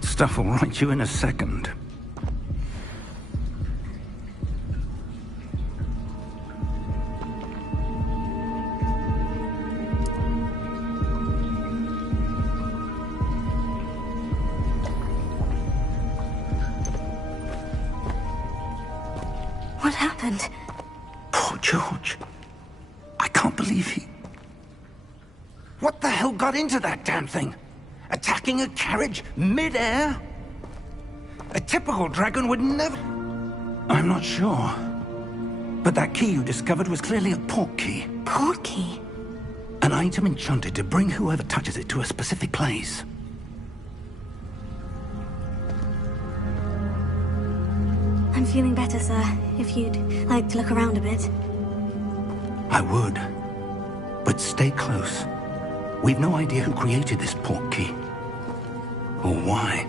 That stuff will right you in a second. What happened? Poor George. I can't believe he... What the hell got into that damn thing? Attacking a carriage mid-air? A typical dragon would never... I'm not sure. But that key you discovered was clearly a port key. Port key? An item enchanted to bring whoever touches it to a specific place. I'm feeling better, sir. If you'd like to look around a bit. I would. But stay close. We've no idea who created this port key. Or why.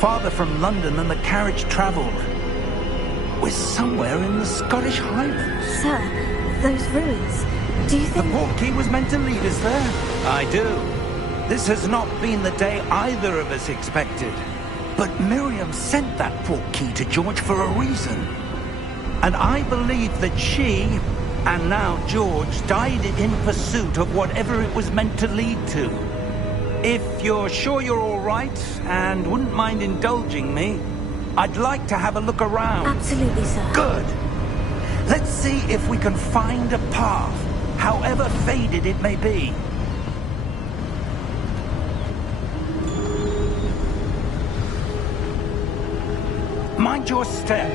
Farther from London than the carriage travelled. We're somewhere in the Scottish Highlands. Sir, those ruins, do you think... The port key was meant to lead us there? I do. This has not been the day either of us expected. But Miriam sent that port key to George for a reason. And I believe that she, and now George, died in pursuit of whatever it was meant to lead to. If you're sure you're all right, and wouldn't mind indulging me, I'd like to have a look around. Absolutely, sir. Good. Let's see if we can find a path, however faded it may be. Mind your step.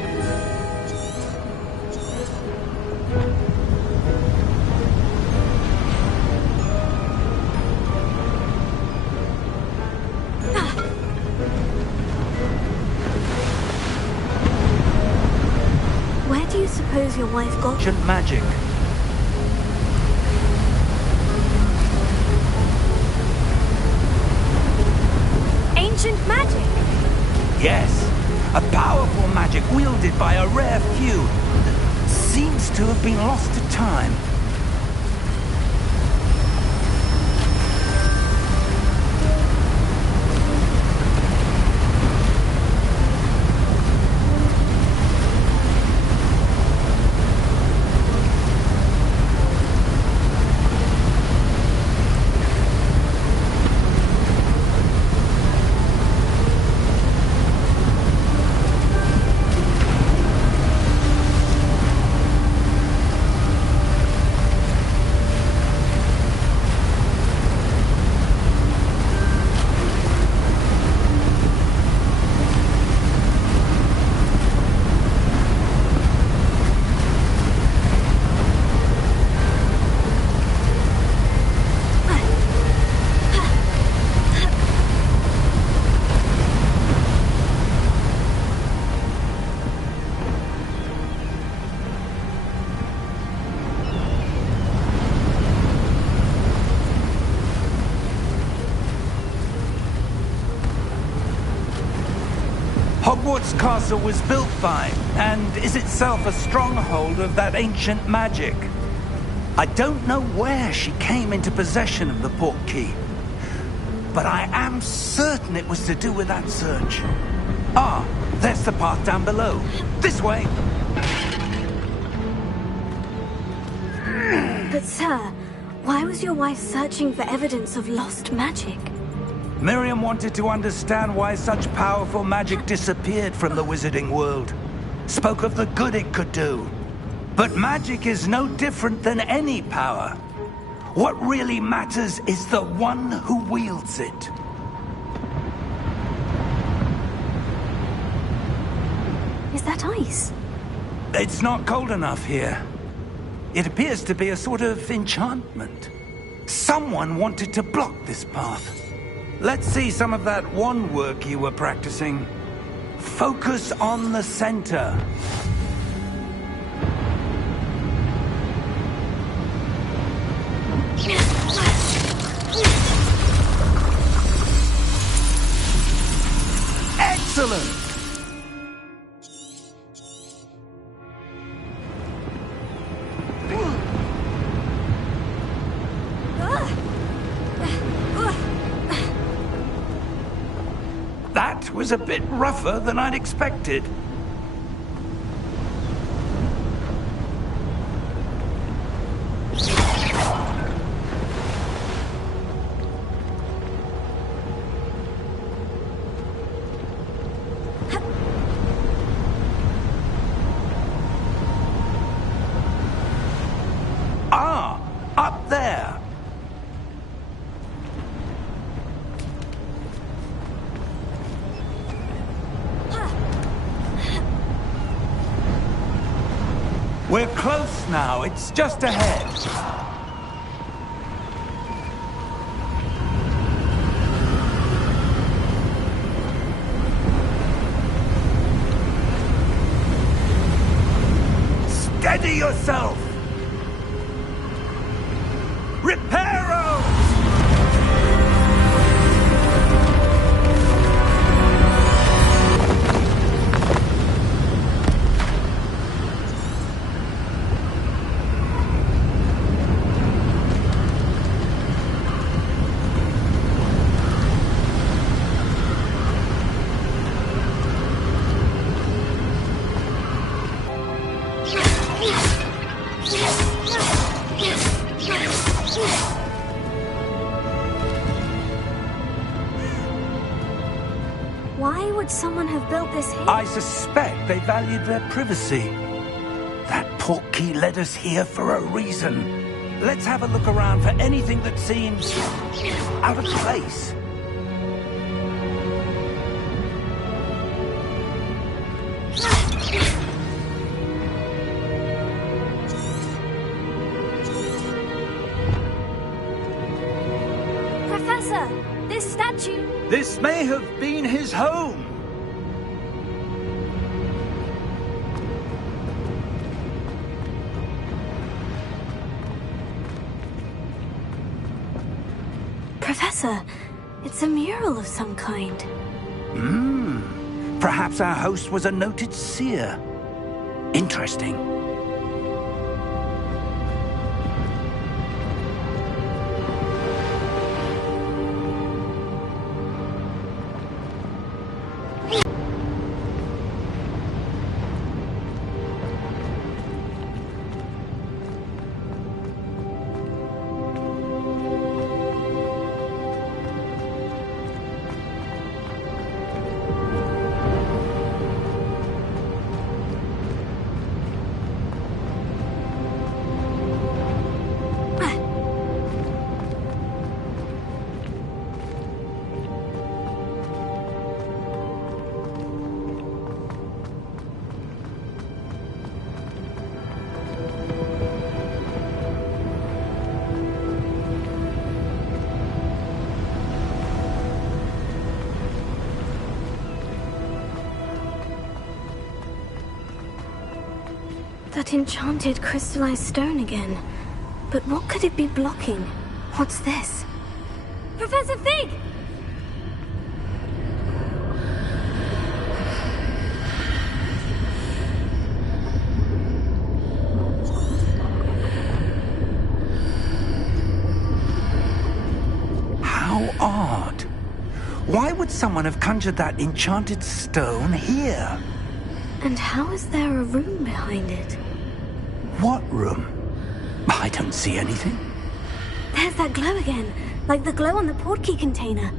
Where do you suppose your wife got... Ancient magic. Ancient magic? Yes. A powerful magic wielded by a rare few that seems to have been lost to time. Hogwarts Castle was built by, and is itself a stronghold of that ancient magic. I don't know where she came into possession of the port key, but I am certain it was to do with that search. Ah, there's the path down below. This way! But sir, why was your wife searching for evidence of lost magic? Miriam wanted to understand why such powerful magic disappeared from the wizarding world. Spoke of the good it could do. But magic is no different than any power. What really matters is the one who wields it. Is that ice? It's not cold enough here. It appears to be a sort of enchantment. Someone wanted to block this path. Let's see some of that wand work you were practicing. Focus on the center. Excellent! That was a bit rougher than I'd expected. Ah, up there. We're close now. It's just ahead. Steady yourself! Reparo! Why would someone have built this here? I suspect they valued their privacy. That portkey led us here for a reason. Let's have a look around for anything that seems out of place. Professor, this statue... This may have been his home. Professor, it's a mural of some kind. Perhaps our host was a noted seer. Interesting. That enchanted crystallized stone again. But what could it be blocking? What's this? Professor Fig! How odd. Why would someone have conjured that enchanted stone here? And how is there a room behind it? What room? I don't see anything. There's that glow again, like the glow on the portkey container.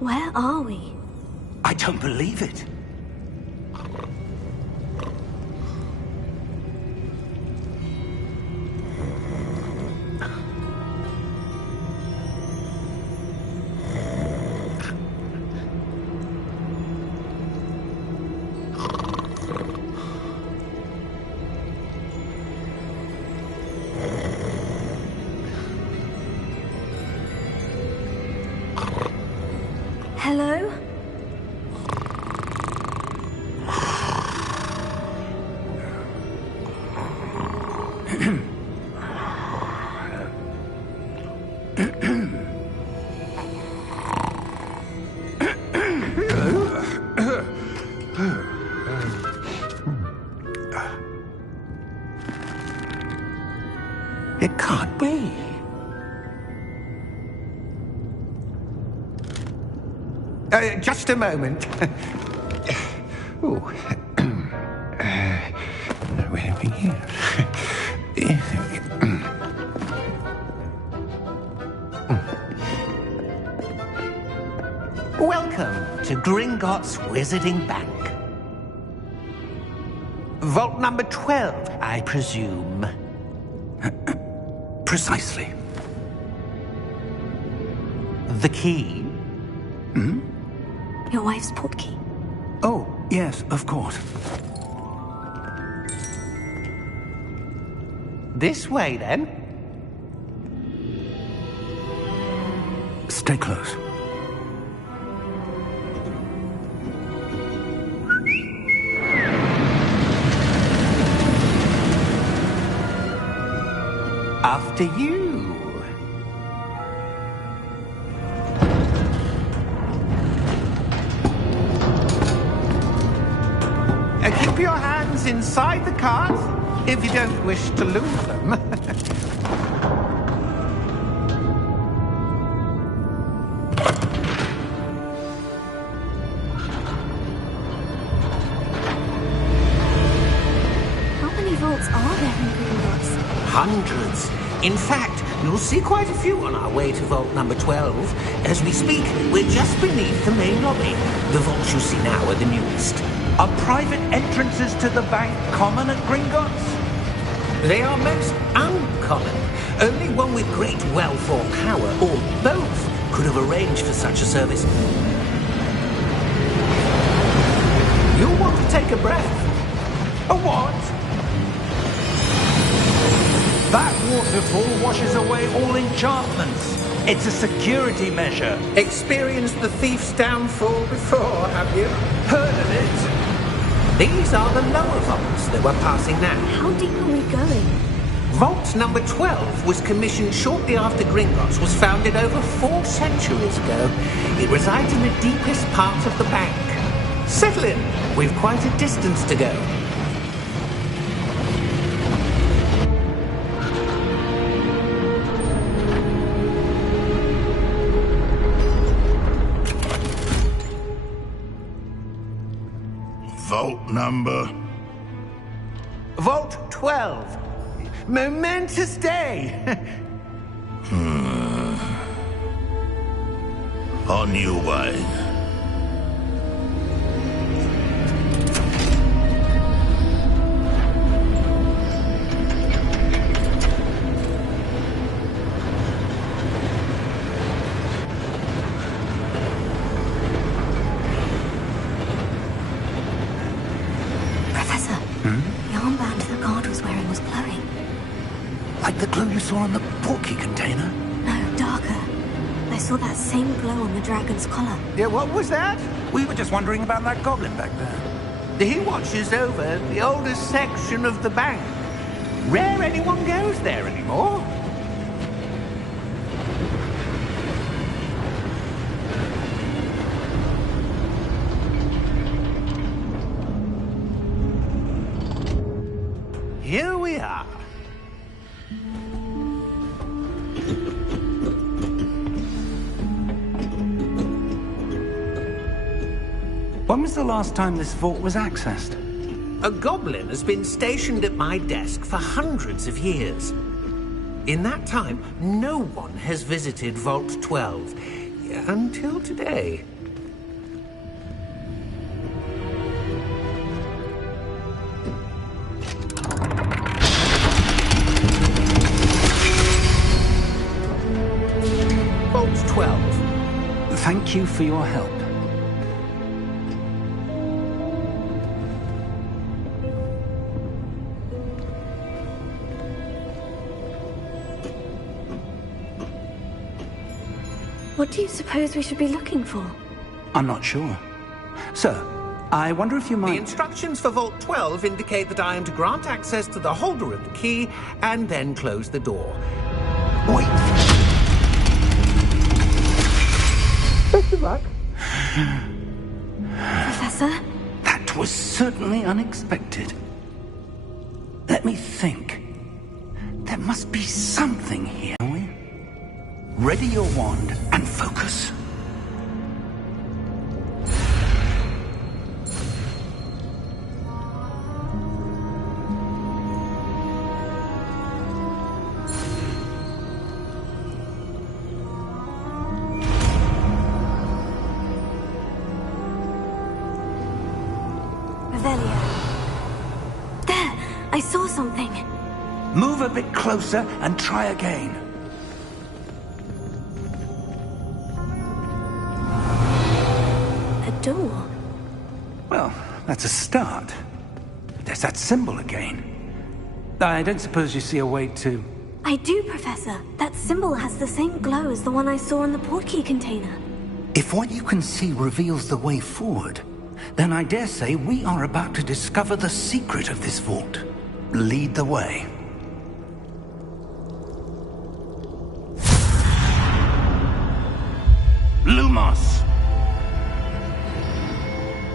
Where are we? I don't believe it. Hello? It can't be. Just a moment. Oh. Where are we here? Welcome to Gringotts Wizarding Bank. Vault number 12, I presume. Precisely. The key? Hmm? Your wife's portkey. Oh, yes, of course. This way, then. Stay close. After you. Keep your hands inside the cart if you don't wish to lose them. How many vaults are there in Gringotts? Hundreds. In fact, you'll see quite a few on our way to vault number 12. As we speak, we're just beneath the main lobby. The vaults you see now are the newest. Are private entrances to the bank common at Gringotts? They are most uncommon. Only one with great wealth or power, or both, could have arranged for such a service. You'll want to take a breath. A what? That waterfall washes away all enchantments. It's a security measure. Experienced the thief's downfall before, have you? Heard of it? These are the lower vaults that we're passing now. How deep are we going? Vault number 12 was commissioned shortly after Gringotts was founded over 4 centuries ago. It resides in the deepest part of the bank. Settle in. We've quite a distance to go. Vault number? Vault 12. Momentous day. On your way. Like the glow you saw on the portkey container? No, darker. I saw that same glow on the dragon's collar. Yeah, what was that? We were just wondering about that goblin back there. He watches over the oldest section of the bank. Rare anyone goes there anymore. Here we are. When was the last time this vault was accessed? A goblin has been stationed at my desk for hundreds of years. In that time, no one has visited Vault 12. until today. Vault 12. Thank you for your help. What do you suppose we should be looking for? I'm not sure. Sir, I wonder if you The might... instructions for Vault 12 indicate that I am to grant access to the holder of the key and then close the door. Wait! Best of luck. Professor? That was certainly unexpected. Let me think. There must be something here. Ready your wand and focus. Revelio. There! I saw something. Move a bit closer and try again. A door. Well, that's a start. There's that symbol again. I don't suppose you see a way to... I do, Professor. That symbol has the same glow as the one I saw in the portkey container. If what you can see reveals the way forward, then I dare say we are about to discover the secret of this vault. Lead the way. Lumos!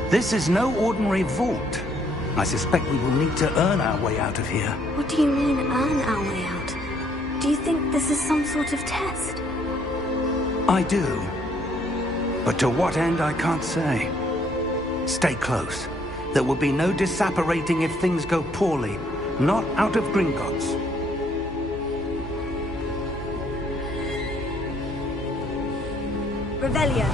This is no ordinary vault. I suspect we will need to earn our way out of here. What do you mean, earn our way out? Do you think this is some sort of test? I do. But to what end, I can't say. Stay close. There will be no disapparating if things go poorly. Not out of Gringotts. Revelio.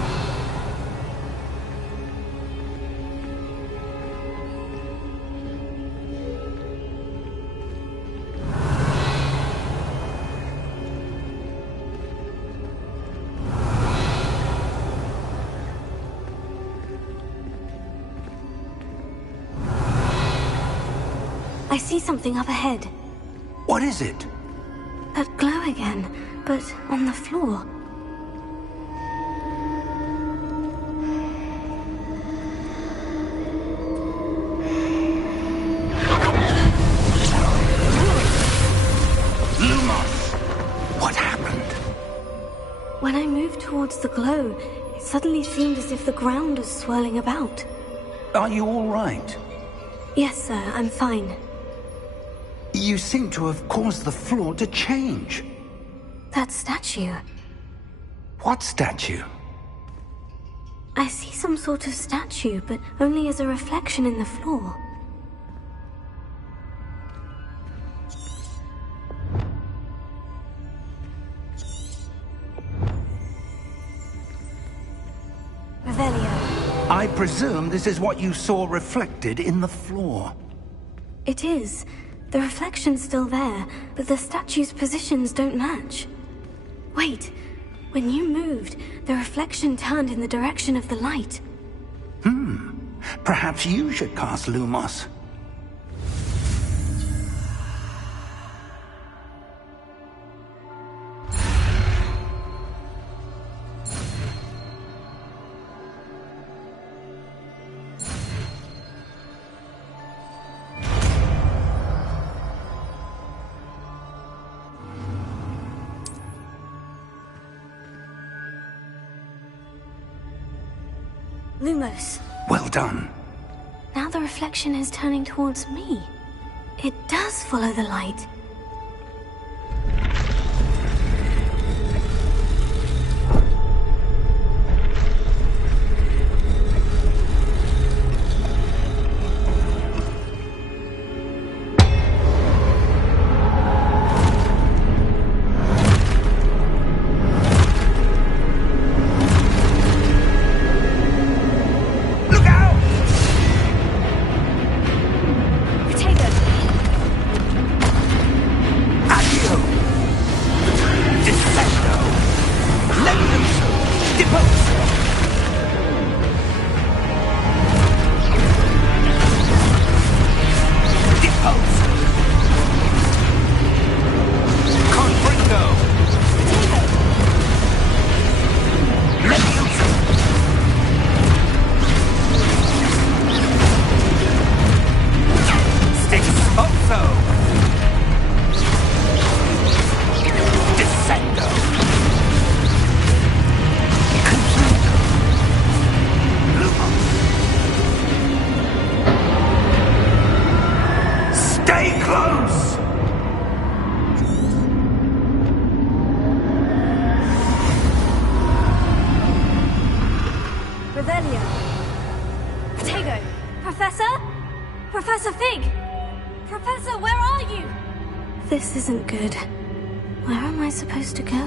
I see something up ahead. What is it? That glow again, but on the floor. Lumos! What happened? When I moved towards the glow, it suddenly seemed as if the ground was swirling about. Are you all right? Yes, sir, I'm fine. You seem to have caused the floor to change. That statue. What statue? I see some sort of statue, but only as a reflection in the floor. Revelio. I presume this is what you saw reflected in the floor. It is. The reflection's still there, but the statue's positions don't match. Wait. When you moved, the reflection turned in the direction of the light. Perhaps you should cast Lumos. Lumos. Well done. Now the reflection is turning towards me. It does follow the light. Revelio. Protego. Professor? Professor Fig! Professor, where are you? This isn't good. Where am I supposed to go?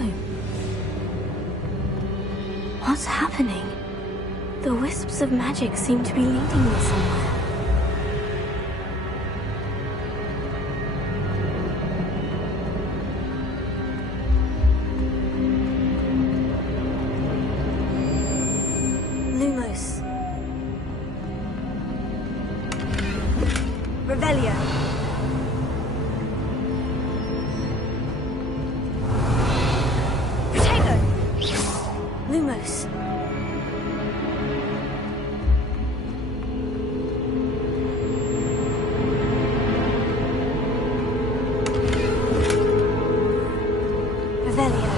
What's happening? The wisps of magic seem to be leading me somewhere. Lumos. Revelio. Protego. Lumos. Revelio.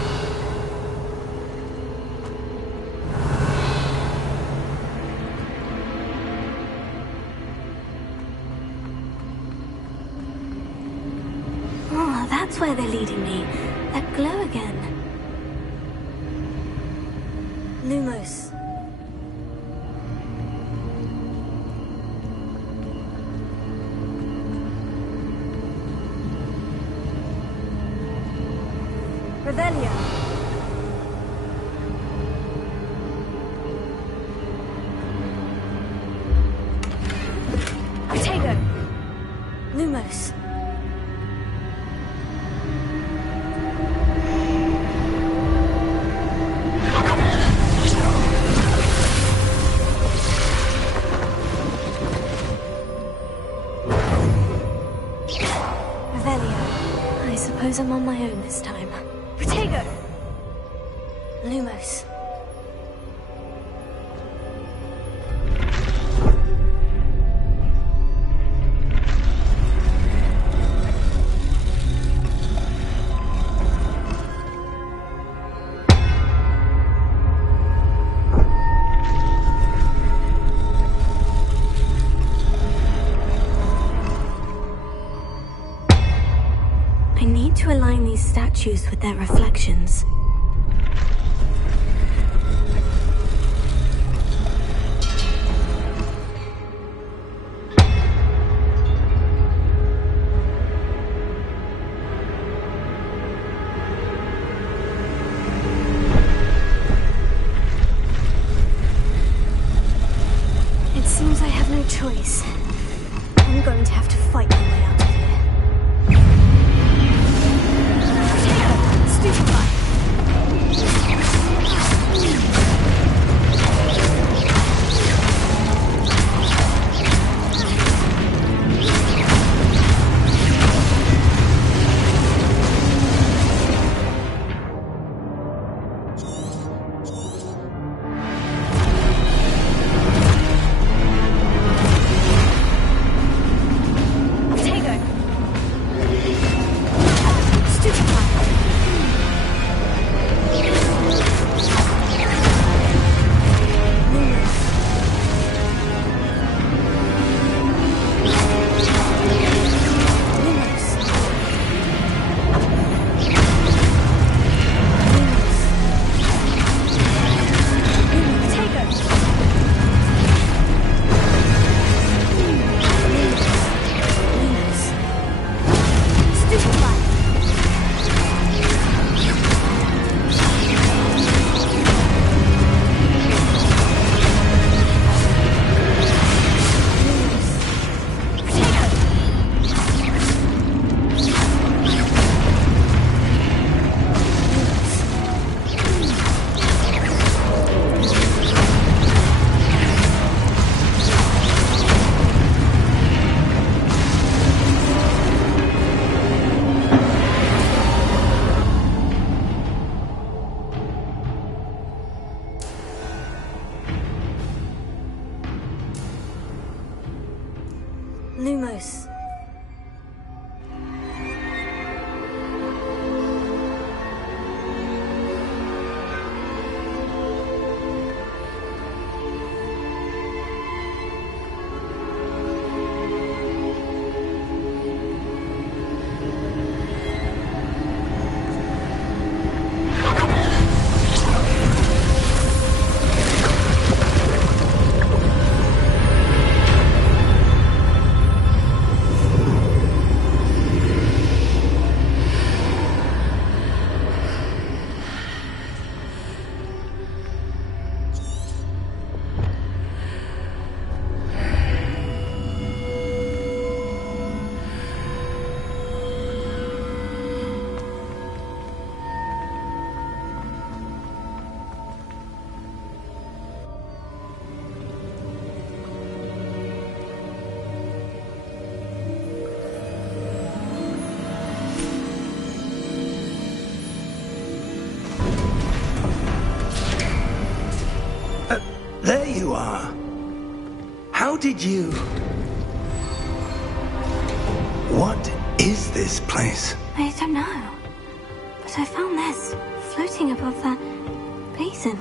Oh, that's where they're leading me. That glow again. Lumos. Revelio. Protego. Lumos. Revelio. I suppose I'm on my own this time. Protego. Lumos. I need to align these statues with their reflections. It seems I have no choice. I'm going to have to fight my way out of here. Stupefy! Lumos. How did you... What is this place? I don't know. But I found this floating above that basin.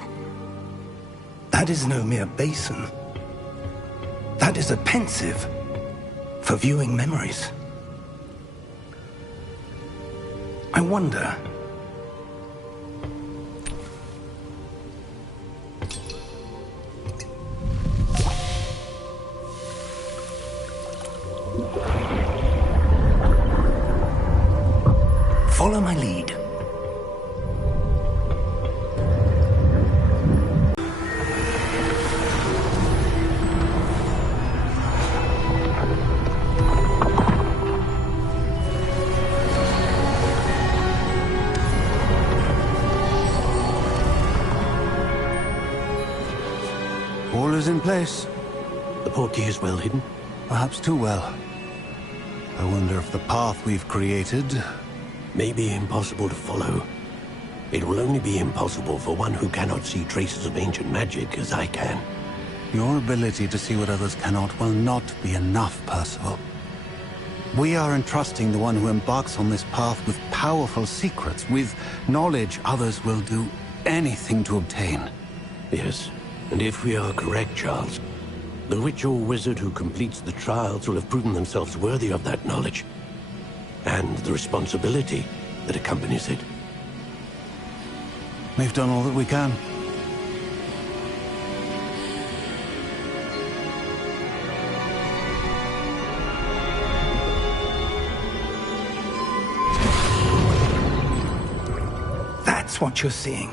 That is no mere basin. That is a pensive for viewing memories. I wonder... Follow my lead. All is in place. The portkey is well hidden. Perhaps too well. I wonder if the path we've created... May be impossible to follow. It will only be impossible for one who cannot see traces of ancient magic as I can. Your ability to see what others cannot will not be enough, Percival. We are entrusting the one who embarks on this path with powerful secrets, with knowledge others will do anything to obtain. Yes, and if we are correct, Charles, the witch or wizard who completes the trials will have proven themselves worthy of that knowledge, and the responsibility that accompanies it. We've done all that we can. That's what you're seeing.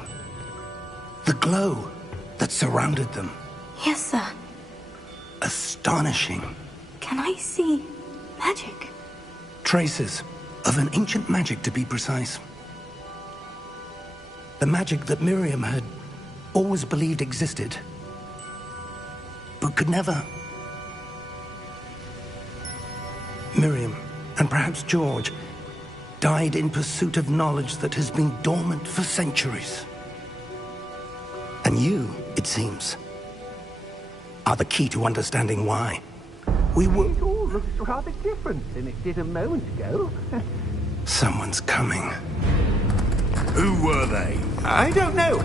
The glow that surrounded them. Yes, sir. Astonishing. Can I see magic? Traces of an ancient magic, to be precise. The magic that Miriam had always believed existed, but could never. Miriam, and perhaps George, died in pursuit of knowledge that has been dormant for centuries. And you, it seems, are the key to understanding why. We were... It all looks rather different than it did a moment ago. Someone's coming. Who were they? I don't know.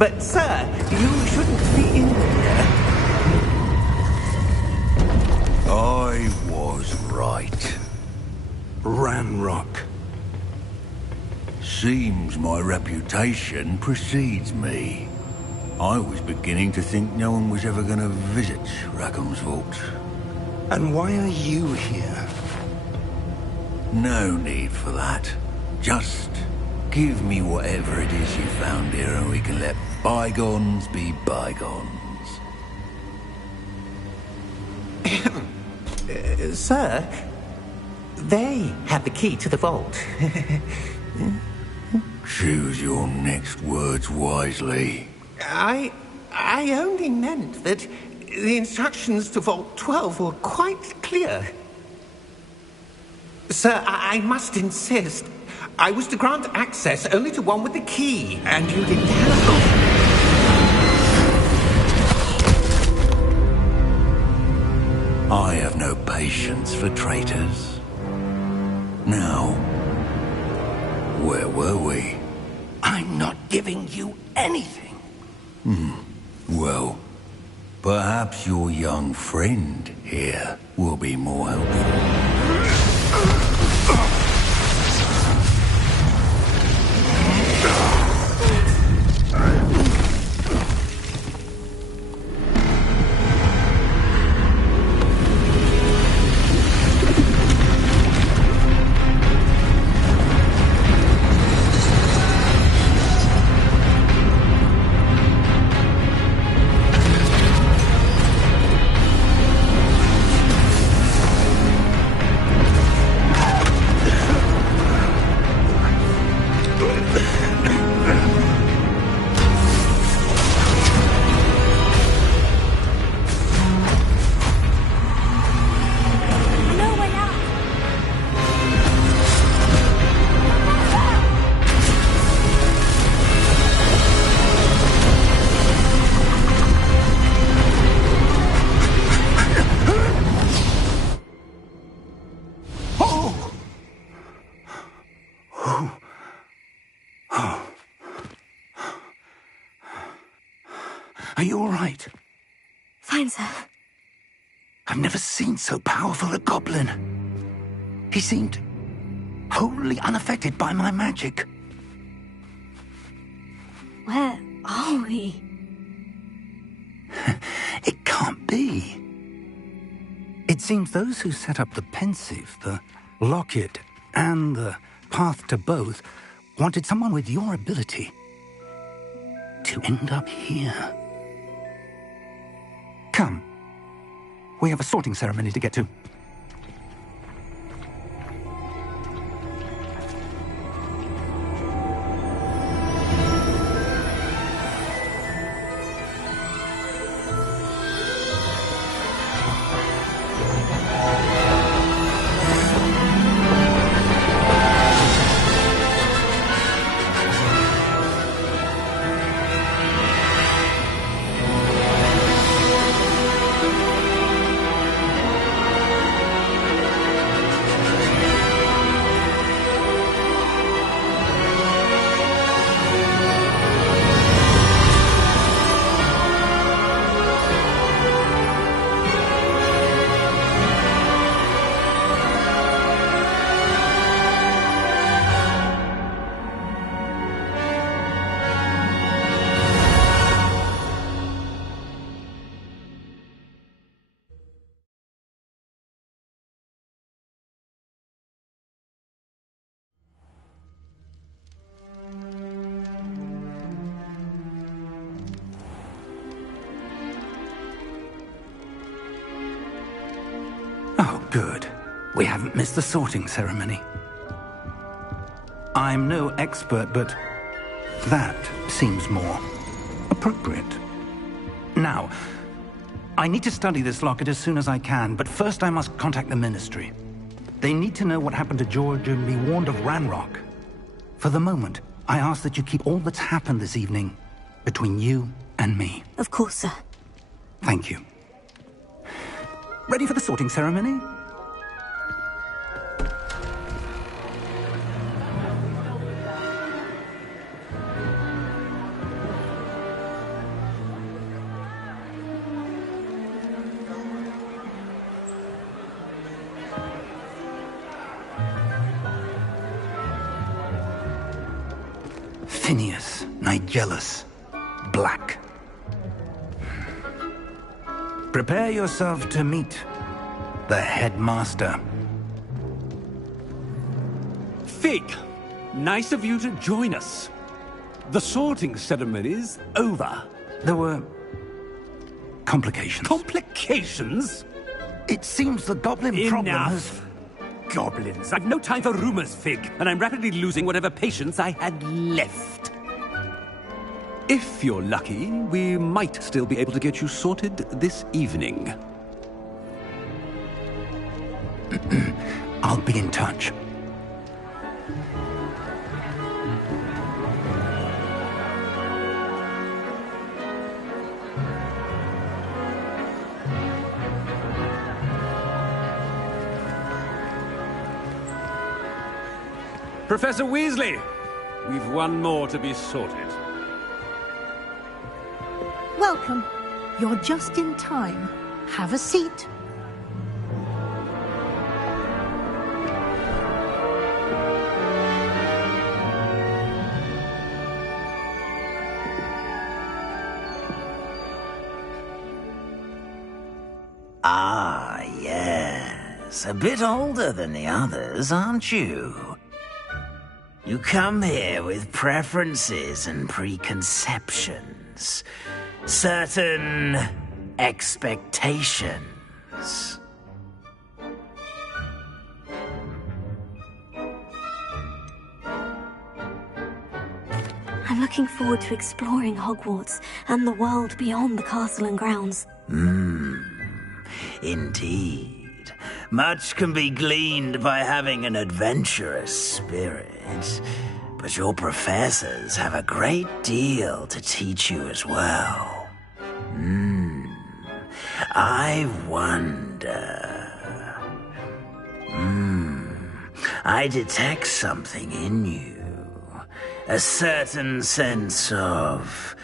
But, sir, you shouldn't be in here. I was right. Ranrock. Seems my reputation precedes me. I was beginning to think no one was ever going to visit Rackham's vault. And why are you here? No need for that. Just give me whatever it is you found here and we can let bygones be bygones. Sir, they have the key to the vault. Choose your next words wisely. I only meant that the instructions to Vault 12 were quite clear. Sir, I must insist. I was to grant access only to one with the key, and you didn't have I have no patience for traitors. Now, where were we? I'm not giving you anything. Well, perhaps your young friend here will be more helpful. Are you all right? Fine, sir. I've never seen so powerful a goblin. He seemed wholly unaffected by my magic. Where are we? It can't be. It seems those who set up the pensive, the locket, and the path to both wanted someone with your ability to end up here. Come. We have a sorting ceremony to get to. Oh, good. We haven't missed the sorting ceremony. I'm no expert, but that seems more appropriate. Now, I need to study this locket as soon as I can, but first I must contact the Ministry. They need to know what happened to George and be warned of Ranrock. For the moment, I ask that you keep all that's happened this evening between you and me. Of course, sir. Thank you. Ready for the sorting ceremony? Phineas, Nigellus, Black. Prepare yourself to meet the headmaster. Fig, nice of you to join us. The sorting ceremony's over. There were complications. Complications? It seems the goblin problem has... Enough. Goblins. I've no time for rumors, Fig, and I'm rapidly losing whatever patience I had left. If you're lucky, we might still be able to get you sorted this evening. I'll be in touch. Professor Weasley, we've one more to be sorted. Welcome. You're just in time. Have a seat. Ah, yes. A bit older than the others, aren't you? You come here with preferences and preconceptions. Certain expectations. I'm looking forward to exploring Hogwarts and the world beyond the castle and grounds. Indeed. Much can be gleaned by having an adventurous spirit, but your professors have a great deal to teach you as well. I wonder... I detect something in you. A certain sense of...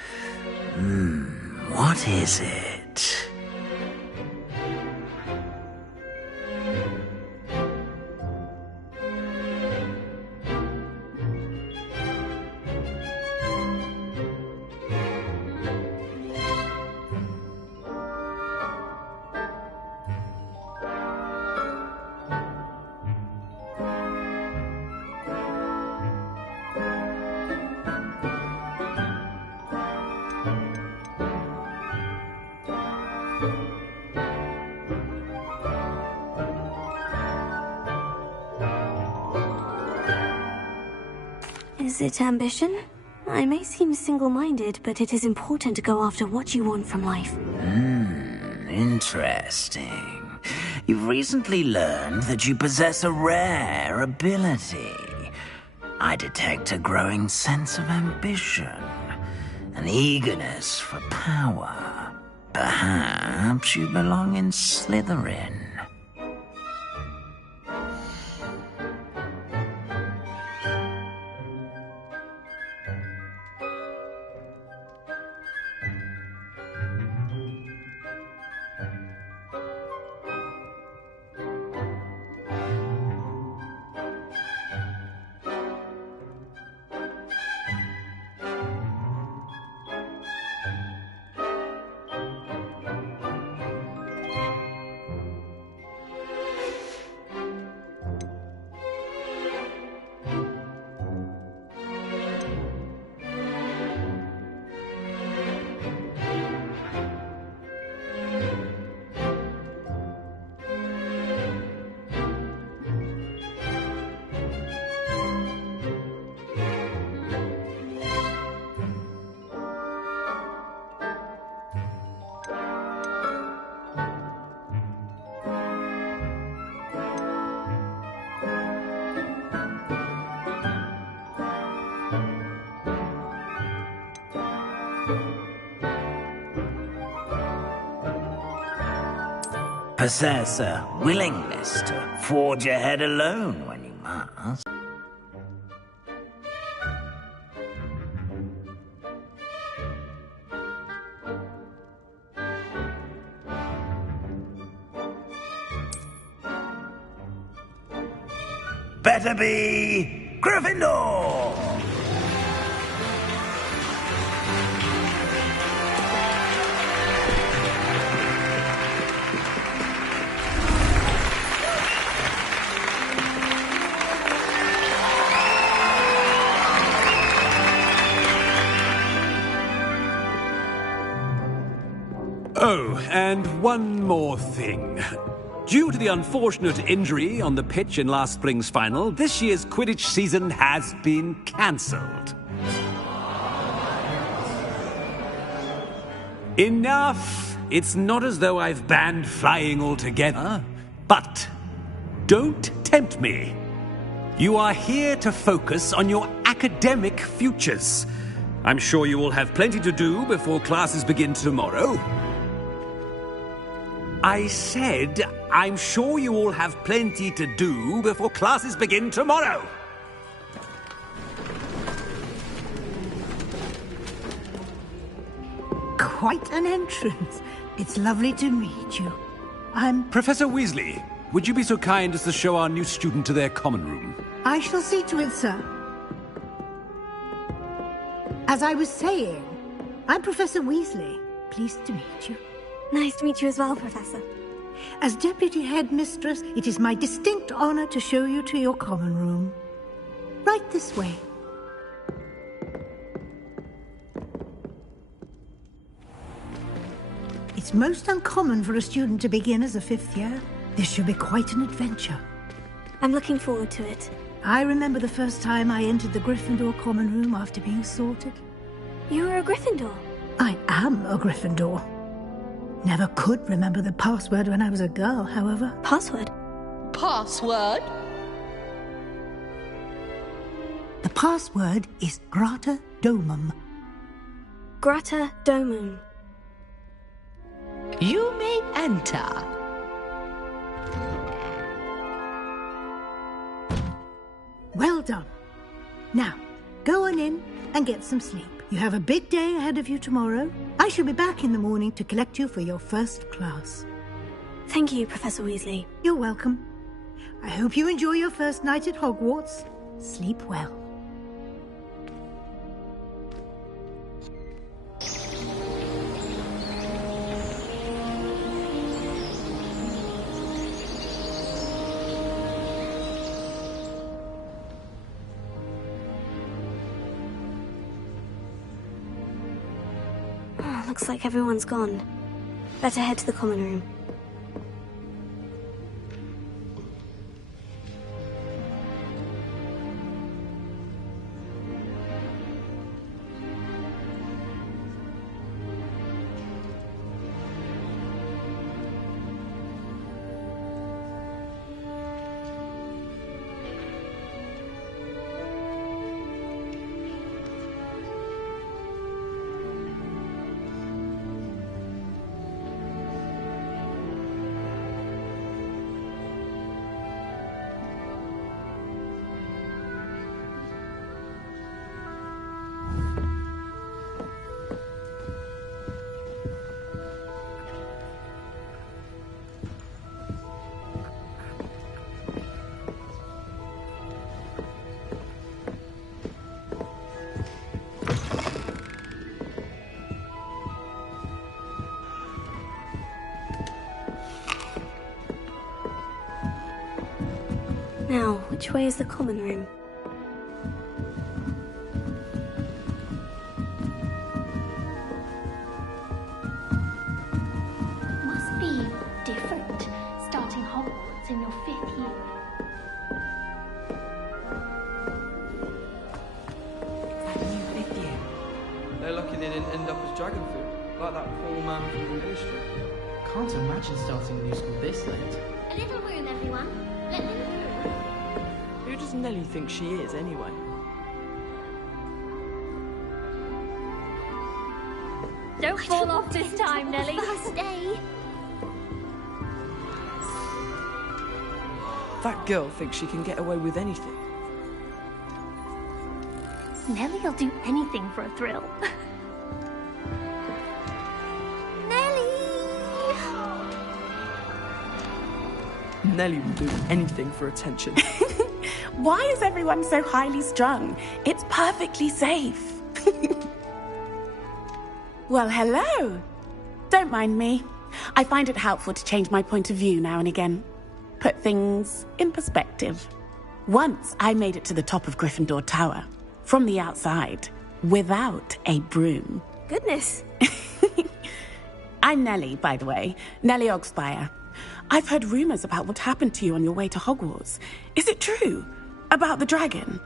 What is it? Is it ambition? I may seem single-minded, but it is important to go after what you want from life. Interesting. You've recently learned that you possess a rare ability. I detect a growing sense of ambition, an eagerness for power. Perhaps you belong in Slytherin. Possess a willingness to forge ahead alone when you must. Better be Gryffindor! Oh, and one more thing. Due to the unfortunate injury on the pitch in last spring's final, this year's Quidditch season has been cancelled. Enough! It's not as though I've banned flying altogether, but don't tempt me. You are here to focus on your academic futures. I'm sure you will have plenty to do before classes begin tomorrow. I said, I'm sure you all have plenty to do before classes begin tomorrow. Quite an entrance. It's lovely to meet you. I'm... Professor Weasley, would you be so kind as to show our new student to their common room? I shall see to it, sir. As I was saying, I'm Professor Weasley. Pleased to meet you. Nice to meet you as well, Professor. As Deputy Headmistress, it is my distinct honor to show you to your common room. Right this way. It's most uncommon for a student to begin as a fifth year. This should be quite an adventure. I'm looking forward to it. I remember the first time I entered the Gryffindor common room after being sorted. You were a Gryffindor? I am a Gryffindor. Never could remember the password when I was a girl, however. Password? Password? The password is Grata Domum. Grata Domum. You may enter. Well done. Now, go on in and get some sleep. You have a big day ahead of you tomorrow. I shall be back in the morning to collect you for your first class. Thank you, Professor Weasley. You're welcome. I hope you enjoy your first night at Hogwarts. Sleep well. Oh, looks like everyone's gone. Better head to the common room. Now, which way is the common room? Must be different, starting Hogwarts in your 5th year. That new 5th year. They're lucky they didn't end up as dragon food, like that poor man from the ministry. Can't imagine starting a new school this late. A little room, everyone. Let them through. Who does Nellie think she is, anyway? Don't fall off this time, Nellie. First day. That girl thinks she can get away with anything. Nellie'll do anything for a thrill. Nellie will do anything for attention. Why is everyone so highly strung? It's perfectly safe. Well, hello. Don't mind me. I find it helpful to change my point of view now and again. Put things in perspective. Once I made it to the top of Gryffindor Tower, from the outside, without a broom. Goodness. I'm Nellie, by the way. Nellie Ogspire. I've heard rumors about what happened to you on your way to Hogwarts. Is it true? About the dragon?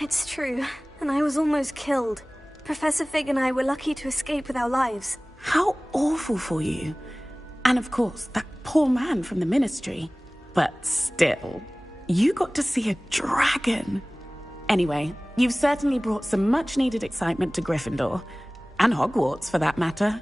It's true, and I was almost killed. Professor Fig and I were lucky to escape with our lives. How awful for you. And of course, that poor man from the ministry. But still, you got to see a dragon. Anyway, you've certainly brought some much-needed excitement to Gryffindor. And Hogwarts, for that matter.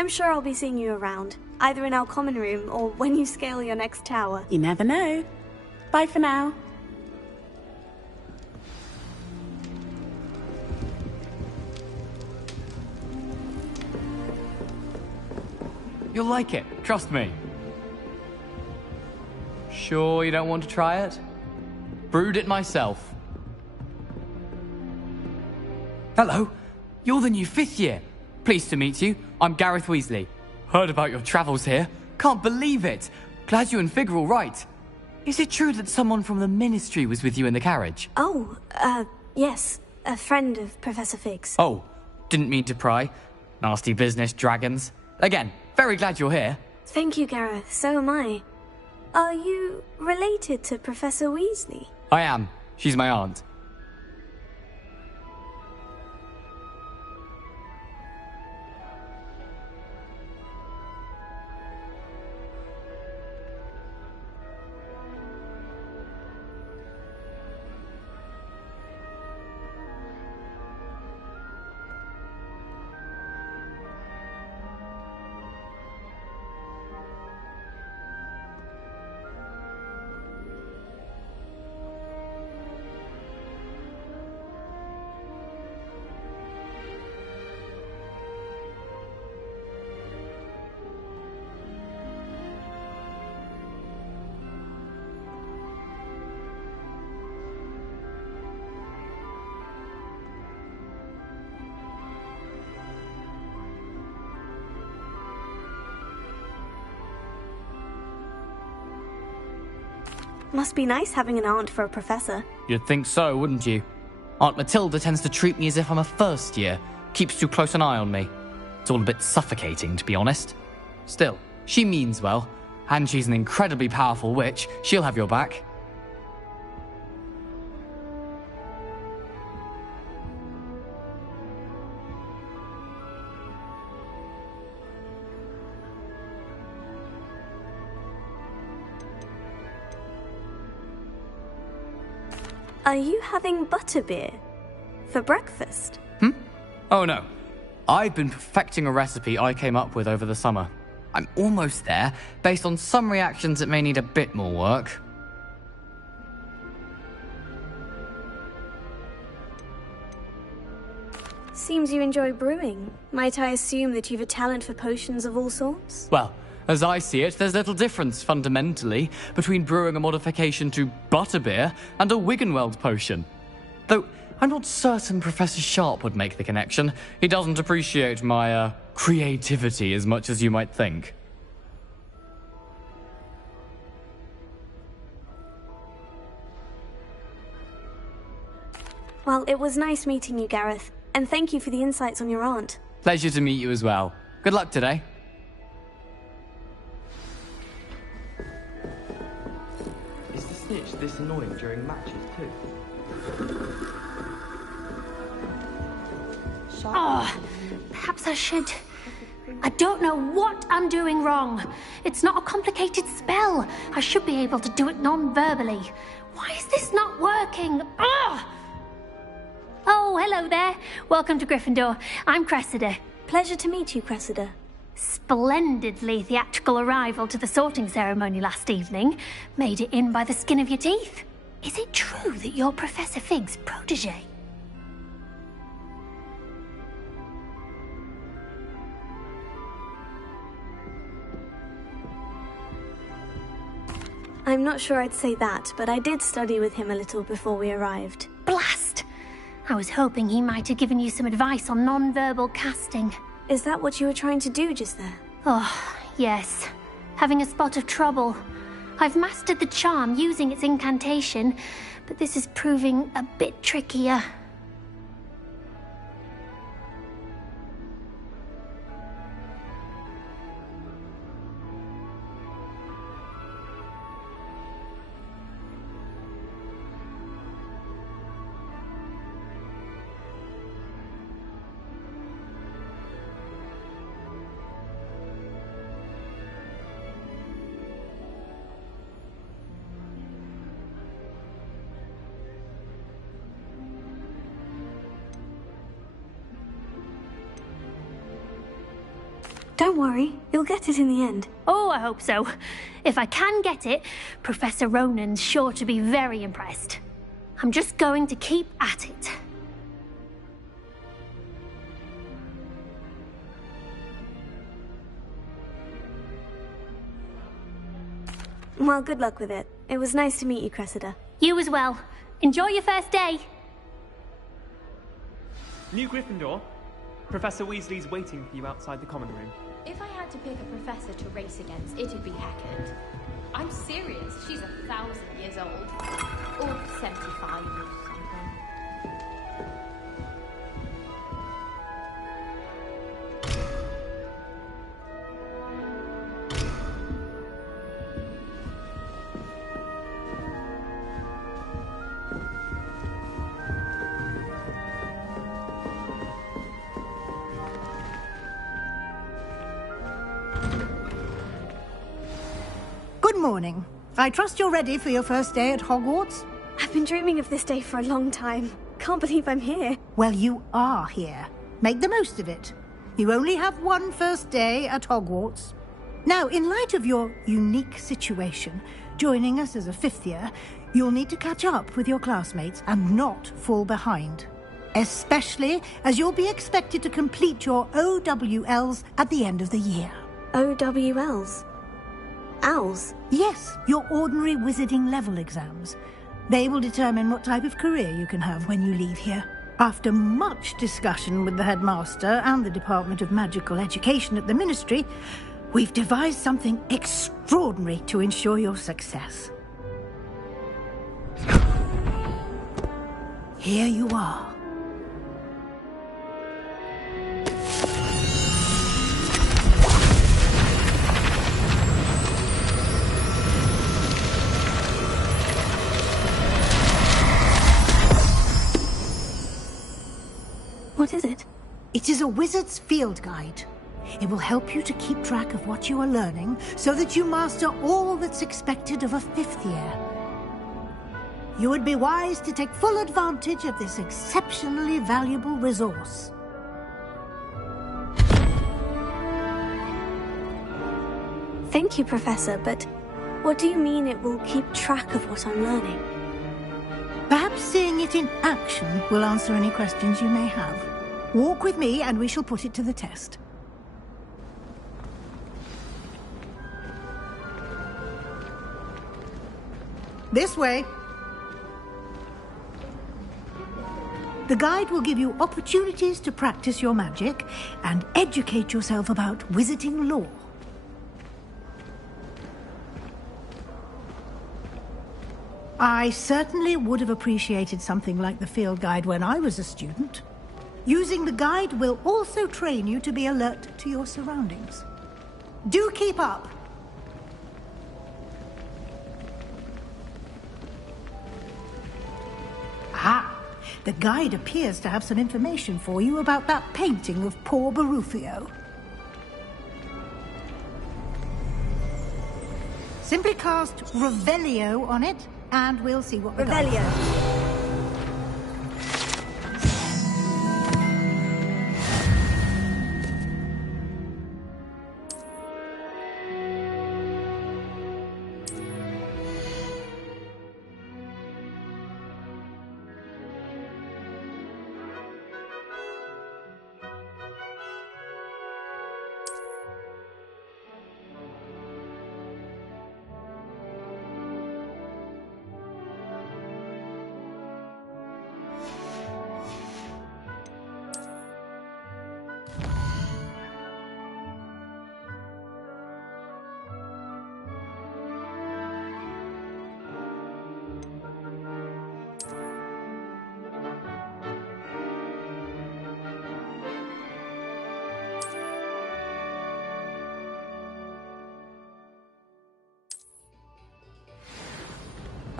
I'm sure I'll be seeing you around, either in our common room or when you scale your next tower. You never know. Bye for now. You'll like it, trust me. Sure you don't want to try it? Brewed it myself. Hello, you're the new 5th year. Pleased to meet you. I'm Gareth Weasley. Heard about your travels here. Can't believe it. Glad you and Fig are all right. Is it true that someone from the Ministry was with you in the carriage? Oh, yes. A friend of Professor Fig's. Oh, didn't mean to pry. Nasty business, dragons. Again, very glad you're here. Thank you, Gareth. So am I. Are you related to Professor Weasley? I am. She's my aunt. Must be nice having an aunt for a professor. You'd think so, wouldn't you? Aunt Matilda tends to treat me as if I'm a first year. Keeps too close an eye on me. It's all a bit suffocating, to be honest. Still, she means well. And she's an incredibly powerful witch. She'll have your back. Are you having butterbeer? For breakfast? Oh no. I've been perfecting a recipe I came up with over the summer. I'm almost there. Based on some reactions, it may need a bit more work. Seems you enjoy brewing. Might I assume that you've a talent for potions of all sorts? Well, as I see it, there's little difference, fundamentally, between brewing a modification to butterbeer and a Wiggenweld potion. Though, I'm not certain Professor Sharp would make the connection. He doesn't appreciate my, creativity as much as you might think. Well, it was nice meeting you, Gareth. And thank you for the insights on your aunt. Pleasure to meet you as well. Good luck today. Is the snitch this annoying during matches too? Oh, perhaps I should. I don't know what I'm doing wrong. It's not a complicated spell. I should be able to do it non-verbally. Why is this not working? Ugh! Oh, hello there. Welcome to Gryffindor. I'm Cressida. Pleasure to meet you, Cressida. Splendidly theatrical arrival to the sorting ceremony last evening. Made it in by the skin of your teeth. Is it true that you're Professor Fig's protege? I'm not sure I'd say that, but I did study with him a little before we arrived. Blast! I was hoping he might have given you some advice on non-verbal casting. Is that what you were trying to do just there? Oh, yes. Having a spot of trouble. I've mastered the charm using its incantation, but this is proving a bit trickier. Don't worry, you'll get it in the end. Oh, I hope so. If I can get it, Professor Ronan's sure to be very impressed. I'm just going to keep at it. Well, good luck with it. It was nice to meet you, Cressida. You as well. Enjoy your first day. New Gryffindor. Professor Weasley's waiting for you outside the common room. If I had to pick a professor to race against, it'd be Hackett. I'm serious, she's 1,000 years old. Or 75 or something. Good morning. I trust you're ready for your first day at Hogwarts? I've been dreaming of this day for a long time. Can't believe I'm here. Well, you are here. Make the most of it. You only have one first day at Hogwarts. Now, in light of your unique situation, joining us as a fifth year, you'll need to catch up with your classmates and not fall behind. Especially as you'll be expected to complete your OWLs at the end of the year. OWLs? Owls? Yes, your ordinary wizarding level exams. They will determine what type of career you can have when you leave here. After much discussion with the headmaster and the Department of Magical Education at the Ministry, we've devised something extraordinary to ensure your success. Here you are. What is it? It is a wizard's field guide. It will help you to keep track of what you are learning so that you master all that's expected of a fifth year. You would be wise to take full advantage of this exceptionally valuable resource. Thank you, Professor, but what do you mean it will keep track of what I'm learning? Perhaps seeing it in action will answer any questions you may have. Walk with me and we shall put it to the test. This way. The guide will give you opportunities to practice your magic and educate yourself about wizarding lore. I certainly would have appreciated something like the field guide when I was a student. Using the guide will also train you to be alert to your surroundings. Do keep up! Ah, the guide appears to have some information for you about that painting of poor Barufio. Simply cast Revelio on it, and we'll see what we got. Revelio.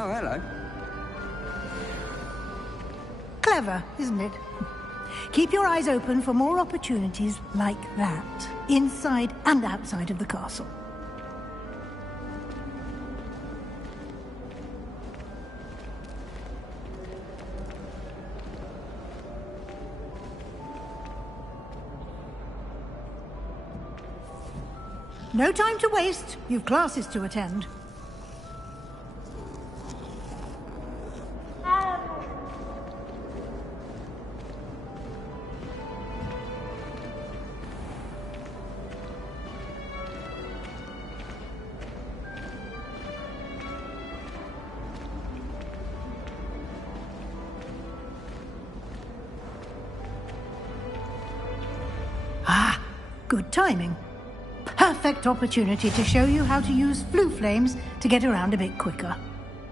Oh, hello. Clever, isn't it? Keep your eyes open for more opportunities like that, inside and outside of the castle. No time to waste. You've classes to attend. Ah, good timing. Perfect opportunity to show you how to use flue flames to get around a bit quicker.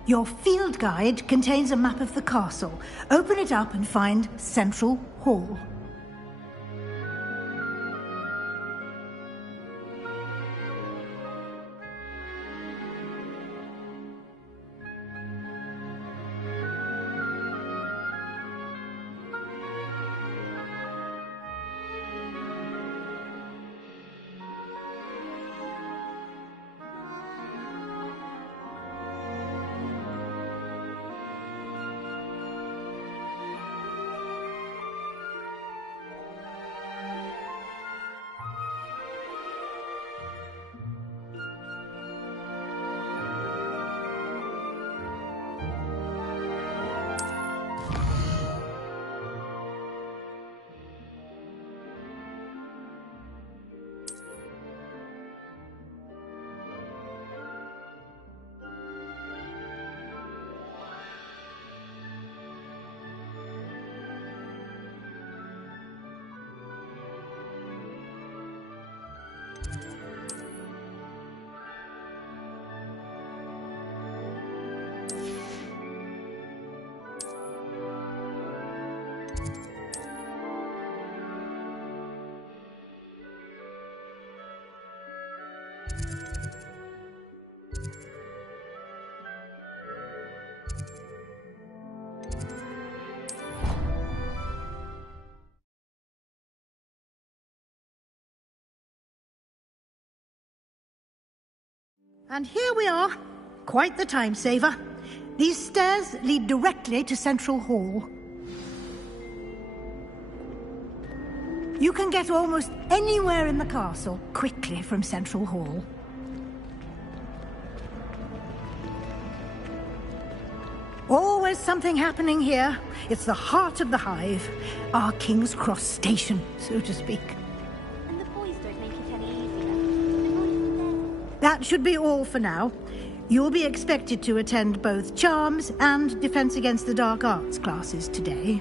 Your field guide contains a map of the castle. Open it up and find Central Hall. And here we are. Quite the time saver. These stairs lead directly to Central Hall. You can get almost anywhere in the castle quickly from Central Hall. Always something happening here. It's the heart of the hive. Our King's Cross station, so to speak. And the boys don't make it any easier. That should be all for now. You'll be expected to attend both Charms and Defense Against the Dark Arts classes today.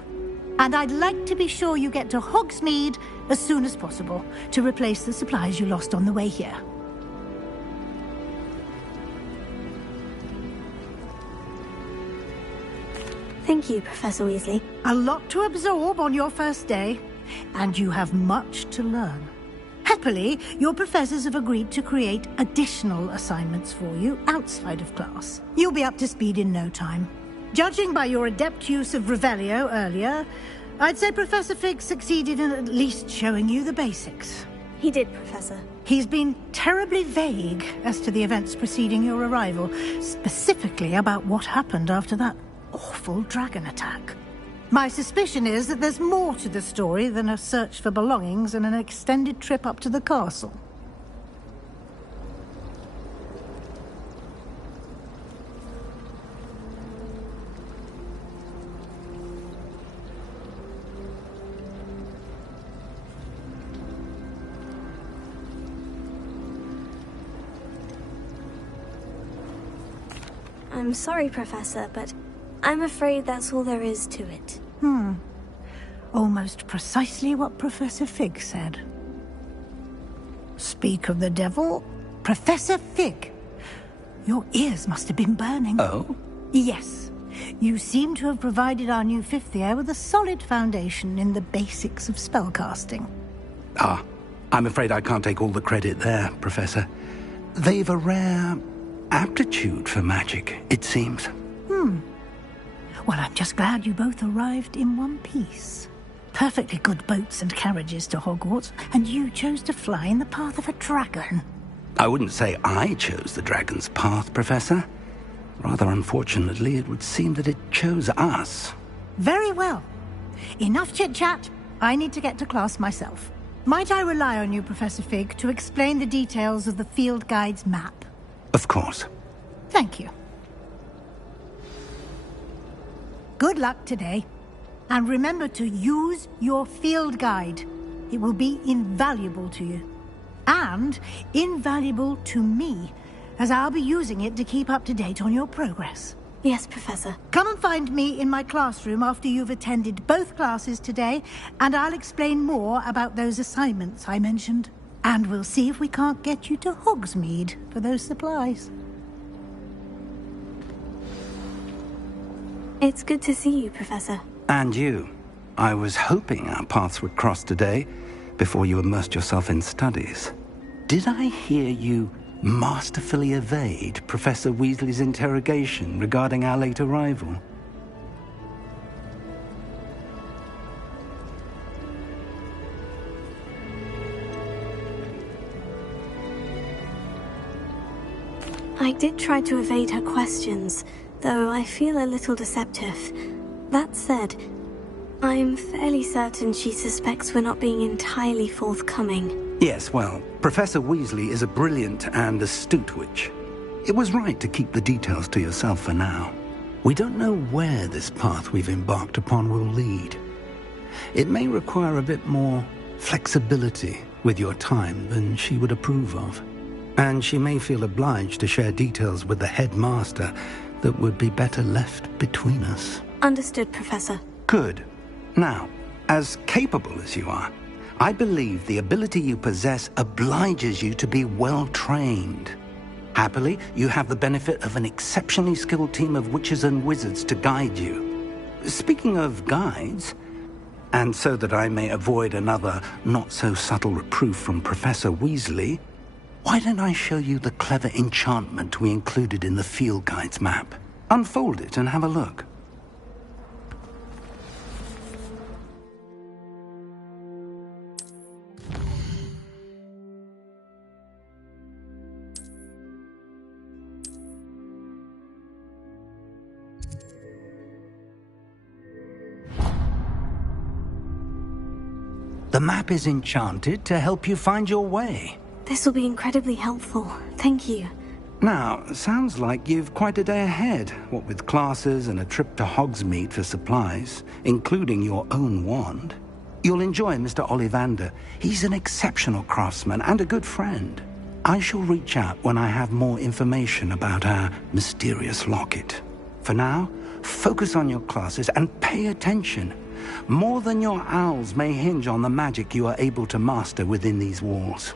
And I'd like to be sure you get to Hogsmeade as soon as possible to replace the supplies you lost on the way here. Thank you, Professor Weasley. A lot to absorb on your first day, and you have much to learn. Happily, your professors have agreed to create additional assignments for you outside of class. You'll be up to speed in no time. Judging by your adept use of Revelio earlier, I'd say Professor Fig succeeded in at least showing you the basics. He did, Professor. He's been terribly vague as to the events preceding your arrival, specifically about what happened after that awful dragon attack. My suspicion is that there's more to the story than a search for belongings and an extended trip up to the castle. I'm sorry, Professor, but I'm afraid that's all there is to it. Almost precisely what Professor Fig said. Speak of the devil, Professor Fig. Your ears must have been burning. Oh? Yes. You seem to have provided our new fifth year with a solid foundation in the basics of spellcasting. Ah, I'm afraid I can't take all the credit there, Professor. They've a rare aptitude for magic, it seems. Well, I'm just glad you both arrived in one piece. Perfectly good boats and carriages to Hogwarts, and you chose to fly in the path of a dragon. I wouldn't say I chose the dragon's path, Professor. Rather unfortunately, it would seem that it chose us. Very well. Enough chit-chat. I need to get to class myself. Might I rely on you, Professor Fig, to explain the details of the field guide's map? Of course. Thank you. Good luck today. And remember to use your field guide. It will be invaluable to you. And invaluable to me, as I'll be using it to keep up to date on your progress. Yes, Professor. Come and find me in my classroom after you've attended both classes today, and I'll explain more about those assignments I mentioned. And we'll see if we can't get you to Hogsmeade for those supplies. It's good to see you, Professor. And you. I was hoping our paths would cross today, before you immersed yourself in studies. Did I hear you masterfully evade Professor Weasley's interrogation regarding our late arrival? I did try to evade her questions, though I feel a little deceptive. That said, I'm fairly certain she suspects we're not being entirely forthcoming. Yes, well, Professor Weasley is a brilliant and astute witch. It was right to keep the details to yourself for now. We don't know where this path we've embarked upon will lead. It may require a bit more flexibility with your time than she would approve of. And she may feel obliged to share details with the headmaster that would be better left between us. Understood, Professor. Good. Now, as capable as you are, I believe the ability you possess obliges you to be well-trained. Happily, you have the benefit of an exceptionally skilled team of witches and wizards to guide you. Speaking of guides, and so that I may avoid another not-so-subtle reproof from Professor Weasley, why don't I show you the clever enchantment we included in the field guide's map? Unfold it and have a look. The map is enchanted to help you find your way. This will be incredibly helpful. Thank you. Now, sounds like you've quite a day ahead, what with classes and a trip to Hogsmeade for supplies, including your own wand. You'll enjoy Mr. Ollivander. He's an exceptional craftsman and a good friend. I shall reach out when I have more information about our mysterious locket. For now, focus on your classes and pay attention. More than your owls may hinge on the magic you are able to master within these walls.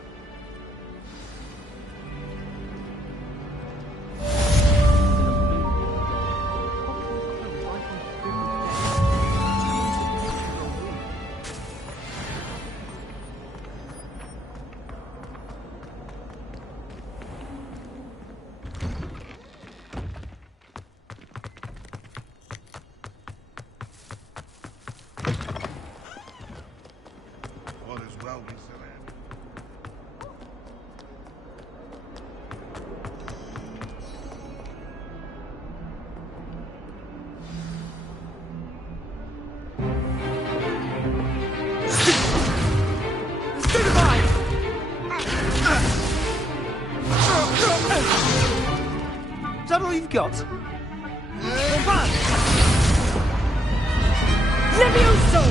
Is that all you've got? Levioso!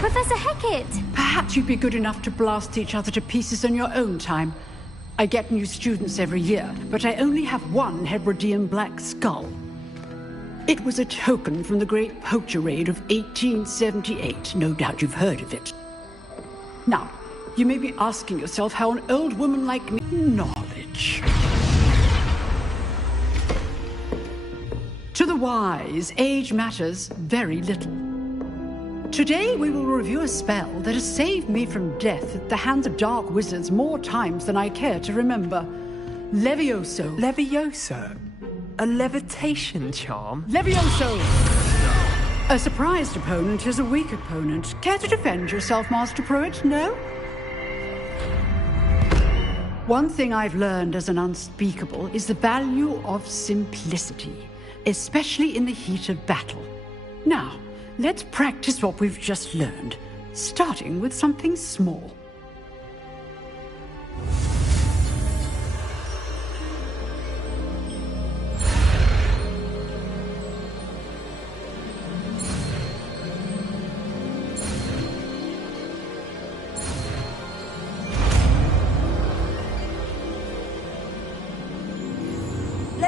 Professor Hecat! Perhaps you'd be good enough to blast each other to pieces on your own time. I get new students every year, but I only have one Hebridean black skull. It was a token from the Great Poacher Raid of 1878. No doubt you've heard of it. Now, you may be asking yourself how an old woman like me... Knowledge. To the wise, age matters very little. Today we will review a spell that has saved me from death at the hands of dark wizards more times than I care to remember. Levioso. Levioso? A levitation charm? Levioso! A surprised opponent is a weak opponent. Care to defend yourself, Master Pruitt? No? One thing I've learned as an unspeakable is the value of simplicity, especially in the heat of battle. Now, let's practice what we've just learned, starting with something small.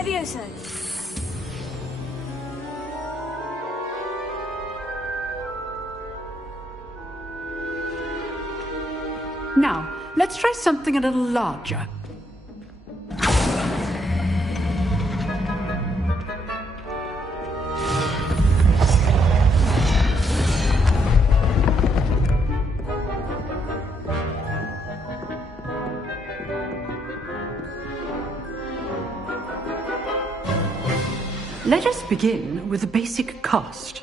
Levioso! Now, let's try something a little larger. Let us begin with the basic cast.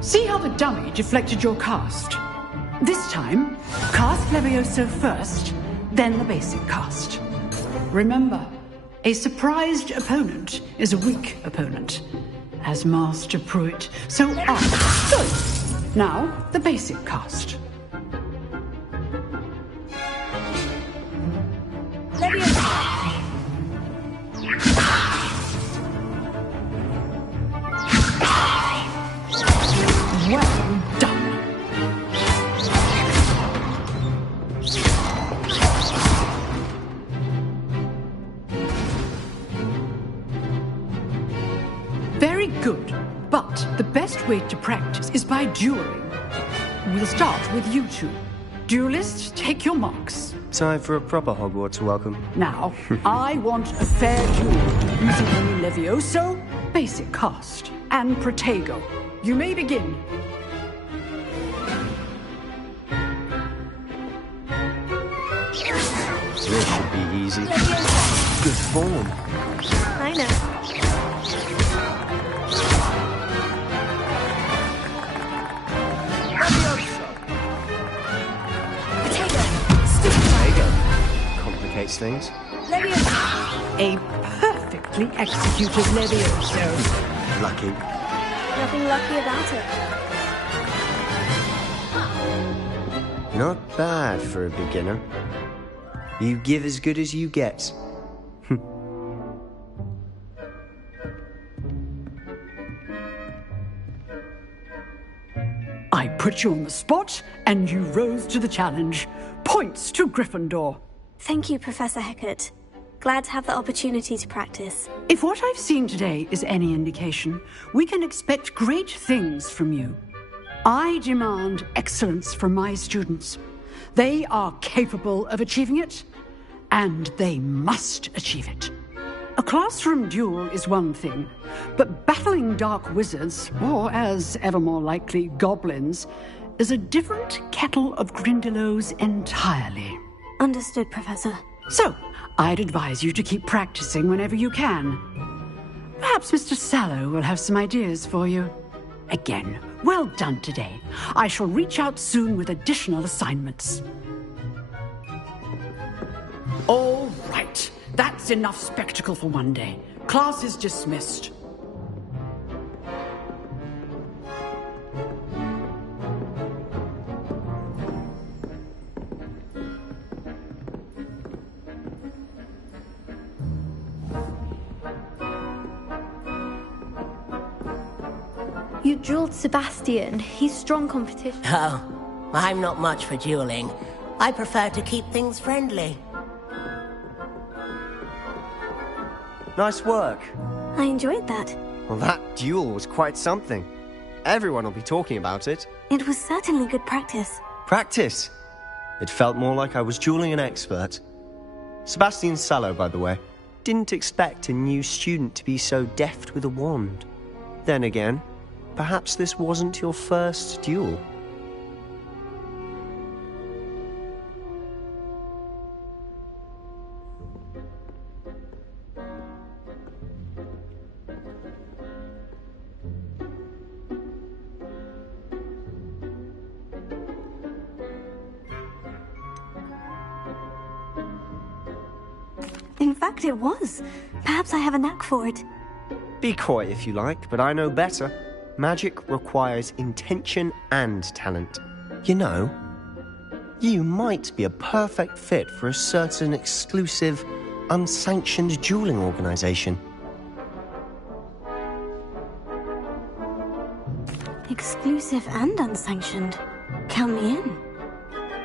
See how the dummy deflected your cast? This time, cast Levioso first, then the basic cast. Remember, a surprised opponent is a weak opponent, as Master Pruitt so often. So, now the basic cast. Well done. Very good, but the best way to practice is by dueling. We'll start with you two. Duelists, take your marks. Time for a proper Hogwarts welcome. Now, I want a fair duel using only Levioso, basic cast, and Protego. You may begin. This should be easy. Good form. I know. Protego. Complicates things. A perfectly executed Levioso. Lucky. Nothing lucky about it. Not bad for a beginner. You give as good as you get. I put you on the spot, and you rose to the challenge. Points to Gryffindor. Thank you, Professor Hecat. Glad to have the opportunity to practice. If what I've seen today is any indication, we can expect great things from you. I demand excellence from my students. They are capable of achieving it, and they must achieve it. A classroom duel is one thing, but battling dark wizards, or as ever more likely, goblins, is a different kettle of Grindylows entirely. Understood, Professor. So, I'd advise you to keep practicing whenever you can. Perhaps Mr. Sallow will have some ideas for you. Again, well done today. I shall reach out soon with additional assignments. All right. That's enough spectacle for one day. Class is dismissed. You dueled Sebastian. He's strong competition. Oh, I'm not much for dueling. I prefer to keep things friendly. Nice work. I enjoyed that. Well, that duel was quite something. Everyone will be talking about it. It was certainly good practice. Practice? It felt more like I was dueling an expert. Sebastian Sallow, by the way. Didn't expect a new student to be so deft with a wand. Then again, perhaps this wasn't your first duel. In fact, it was. Perhaps I have a knack for it. Be coy if you like, but I know better. Magic requires intention and talent. You know, you might be a perfect fit for a certain exclusive, unsanctioned dueling organization. Exclusive and unsanctioned. Count me in.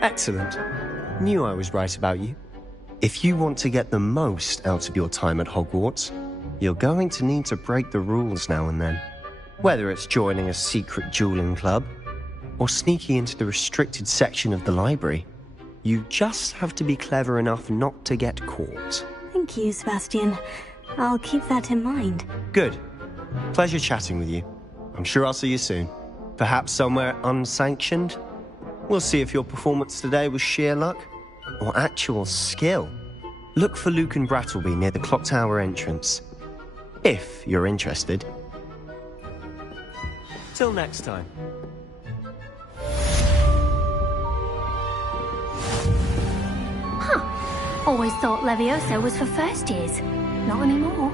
Excellent. Knew I was right about you. If you want to get the most out of your time at Hogwarts, you're going to need to break the rules now and then. Whether it's joining a secret dueling club, or sneaking into the restricted section of the library, you just have to be clever enough not to get caught. Thank you, Sebastian. I'll keep that in mind. Good. Pleasure chatting with you. I'm sure I'll see you soon. Perhaps somewhere unsanctioned? We'll see if your performance today was sheer luck or actual skill. Look for Luke and Brattleby near the clock tower entrance, if you're interested. Till next time. Huh. Always thought Levioso was for first years. Not anymore.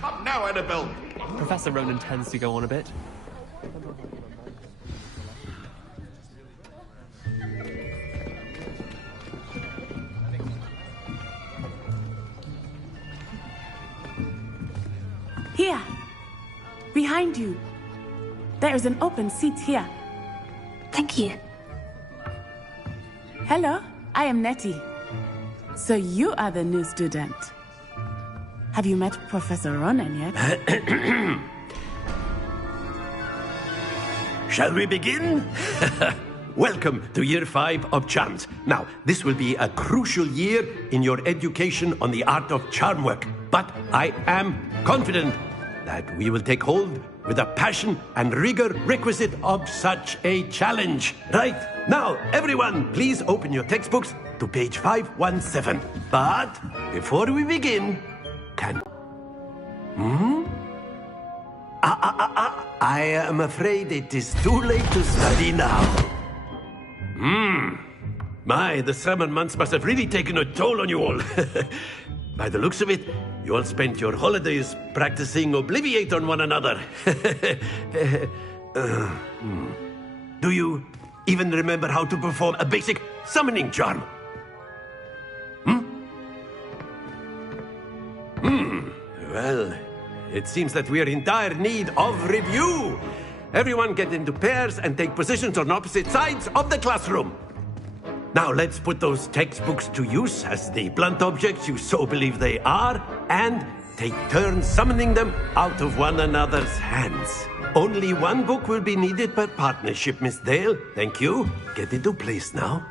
Come now, Annabelle! Professor Ronan tends to go on a bit. Here. Behind you. There is an open seat here. Thank you. Hello, I am Nettie. So you are the new student. Have you met Professor Ronan yet? Shall we begin? Welcome to Year 5 of Charms. Now, this will be a crucial year in your education on the art of charm work. But I am confident that we will take hold with the passion and rigor requisite of such a challenge. Right, now, everyone, please open your textbooks to page 517. But before we begin, I am afraid it is too late to study now. My, the summer months must have really taken a toll on you all. By the looks of it, you all spent your holidays practicing Obliviate on one another. Do you even remember how to perform a basic summoning charm? Well, it seems that we are in dire need of review. Everyone get into pairs and take positions on opposite sides of the classroom. Now let's put those textbooks to use as the blunt objects you so believe they are, and take turns summoning them out of one another's hands. Only one book will be needed per partnership, Miss Dale. Thank you. Get into place now.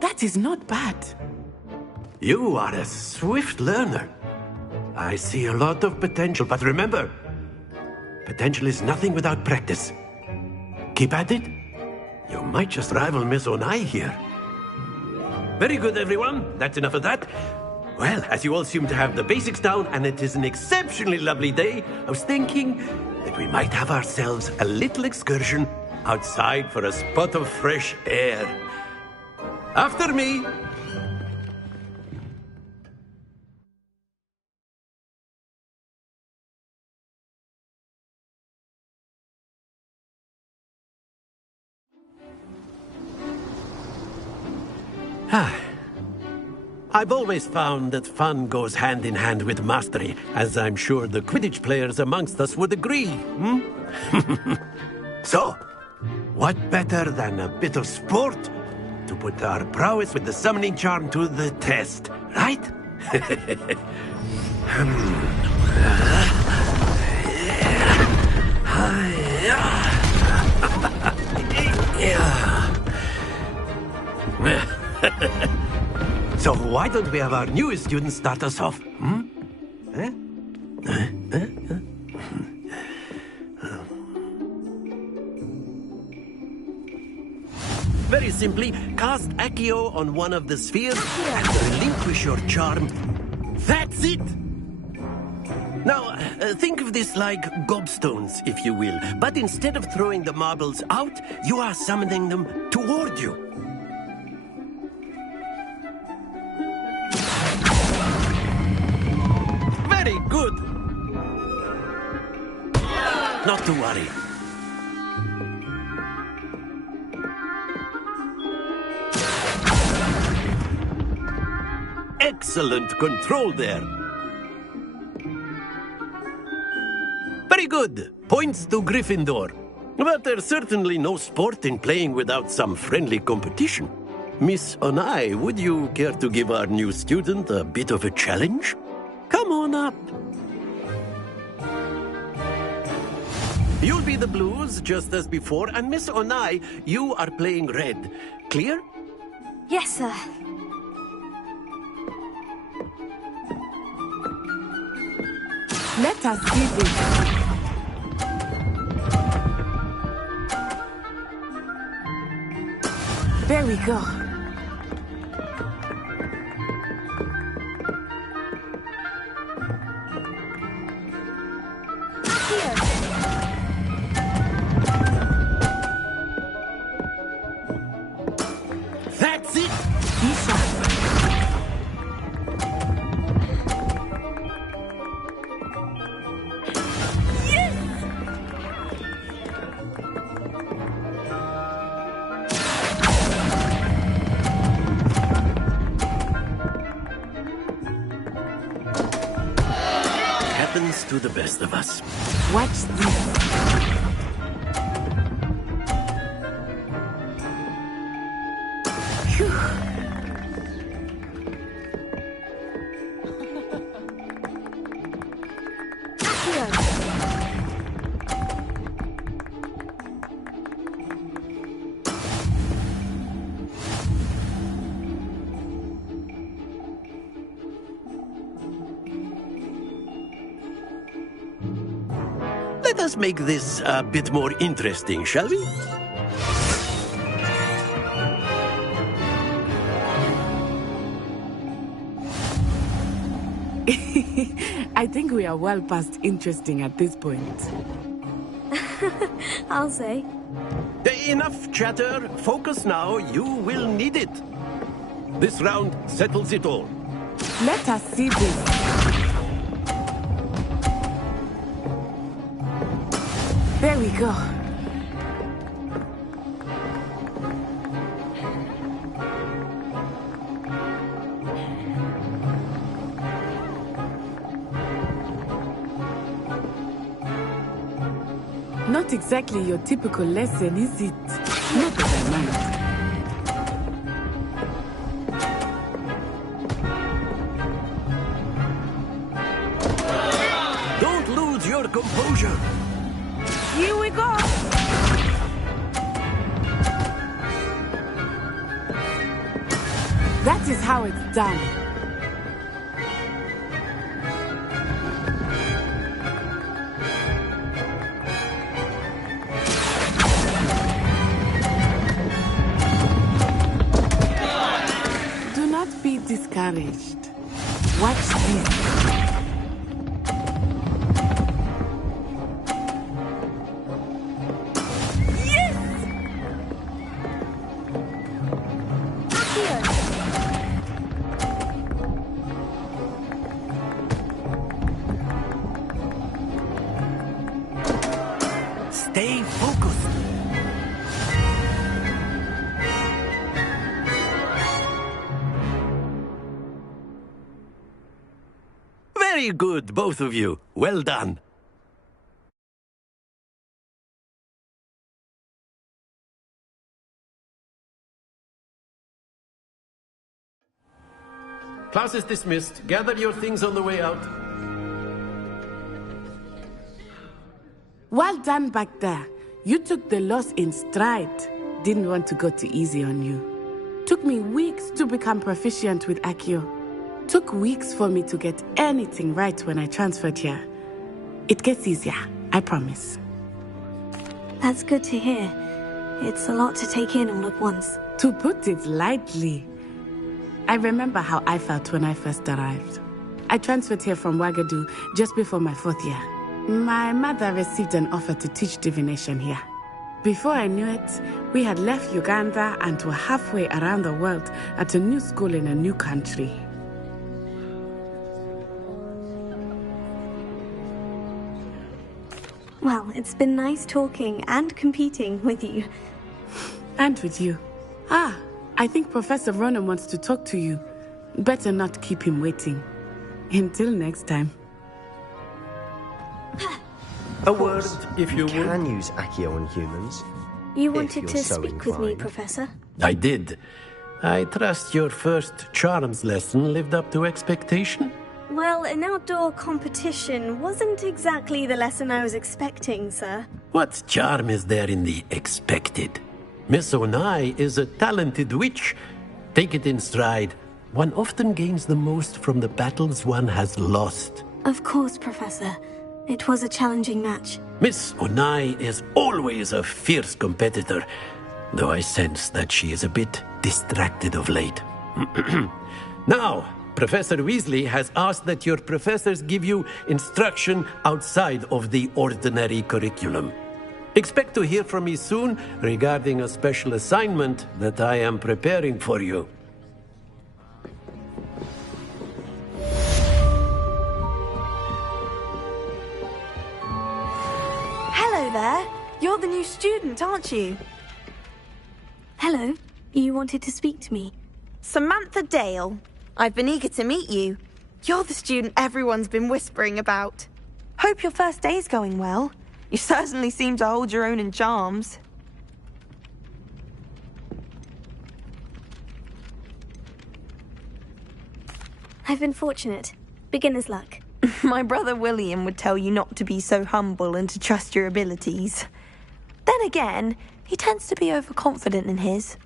That is not bad. You are a swift learner. I see a lot of potential, but remember, potential is nothing without practice. Keep at it. You might just rival Miss Onai here. Very good, everyone. That's enough of that. Well, as you all seem to have the basics down, and it is an exceptionally lovely day, I was thinking that we might have ourselves a little excursion outside for a spot of fresh air. After me. I've always found that fun goes hand in hand with mastery, as I'm sure the Quidditch players amongst us would agree. So, what better than a bit of sport to put our prowess with the summoning charm to the test, right? So why don't we have our newest student start us off? Very simply, cast Accio on one of the spheres and relinquish your charm. That's it! Now, think of this like gobstones, if you will. But instead of throwing the marbles out, you are summoning them toward you. Very good. Not to worry. Excellent control there. Very good. Points to Gryffindor. But there's certainly no sport in playing without some friendly competition. Miss Onai, would you care to give our new student a bit of a challenge? Come on up. You'll be the blues, just as before, and Miss Onai, you are playing red. Clear? Yes, sir. Let us see this. There we go. That's it! Happens to the best of us. Watch this. Let us make this a bit more interesting, shall we? I think we are well past interesting at this point. I'll say. Enough chatter. Focus now. You will need it. This round settles it all. Let us see this. There we go. Not exactly your typical lesson, is it? Not that I mind. Don't lose your composure. Here we go. That is how it's done. nourished. Watch this. Stay focused. Very good, both of you. Well done. Class is dismissed. Gather your things on the way out. Well done back there. You took the loss in stride. Didn't want to go too easy on you. Took me weeks to become proficient with Accio. Took weeks for me to get anything right when I transferred here. It gets easier, I promise. That's good to hear. It's a lot to take in all at once. To put it lightly. I remember how I felt when I first arrived. I transferred here from Wagadu just before my 4th year. My mother received an offer to teach divination here. Before I knew it, we had left Uganda and were halfway around the world at a new school in a new country. Well, it's been nice talking and competing with you. And with you. I think Professor Ronan wants to talk to you. Better not keep him waiting. Until next time. A word, if you would. You can use Accio on humans. You wanted to speak with me, Professor? I did. I trust your first charms lesson lived up to expectation? Well, an outdoor competition wasn't exactly the lesson I was expecting, sir. What charm is there in the expected? Miss Onai is a talented witch. Take it in stride. One often gains the most from the battles one has lost. Of course, Professor. It was a challenging match. Miss Onai is always a fierce competitor, though I sense that she is a bit distracted of late. Now, Professor Weasley has asked that your professors give you instruction outside of the ordinary curriculum. Expect to hear from me soon regarding a special assignment that I am preparing for you. Hello there. You're the new student, aren't you? Hello. You wanted to speak to me? Samantha Dale. I've been eager to meet you. You're the student everyone's been whispering about. Hope your first day's going well. You certainly seem to hold your own in charms. I've been fortunate. Beginner's luck. My brother William would tell you not to be so humble and to trust your abilities. Then again, he tends to be overconfident in his.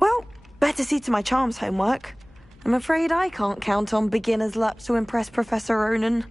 Well, better see to my charms homework. I'm afraid I can't count on beginner's luck to impress Professor Ronan.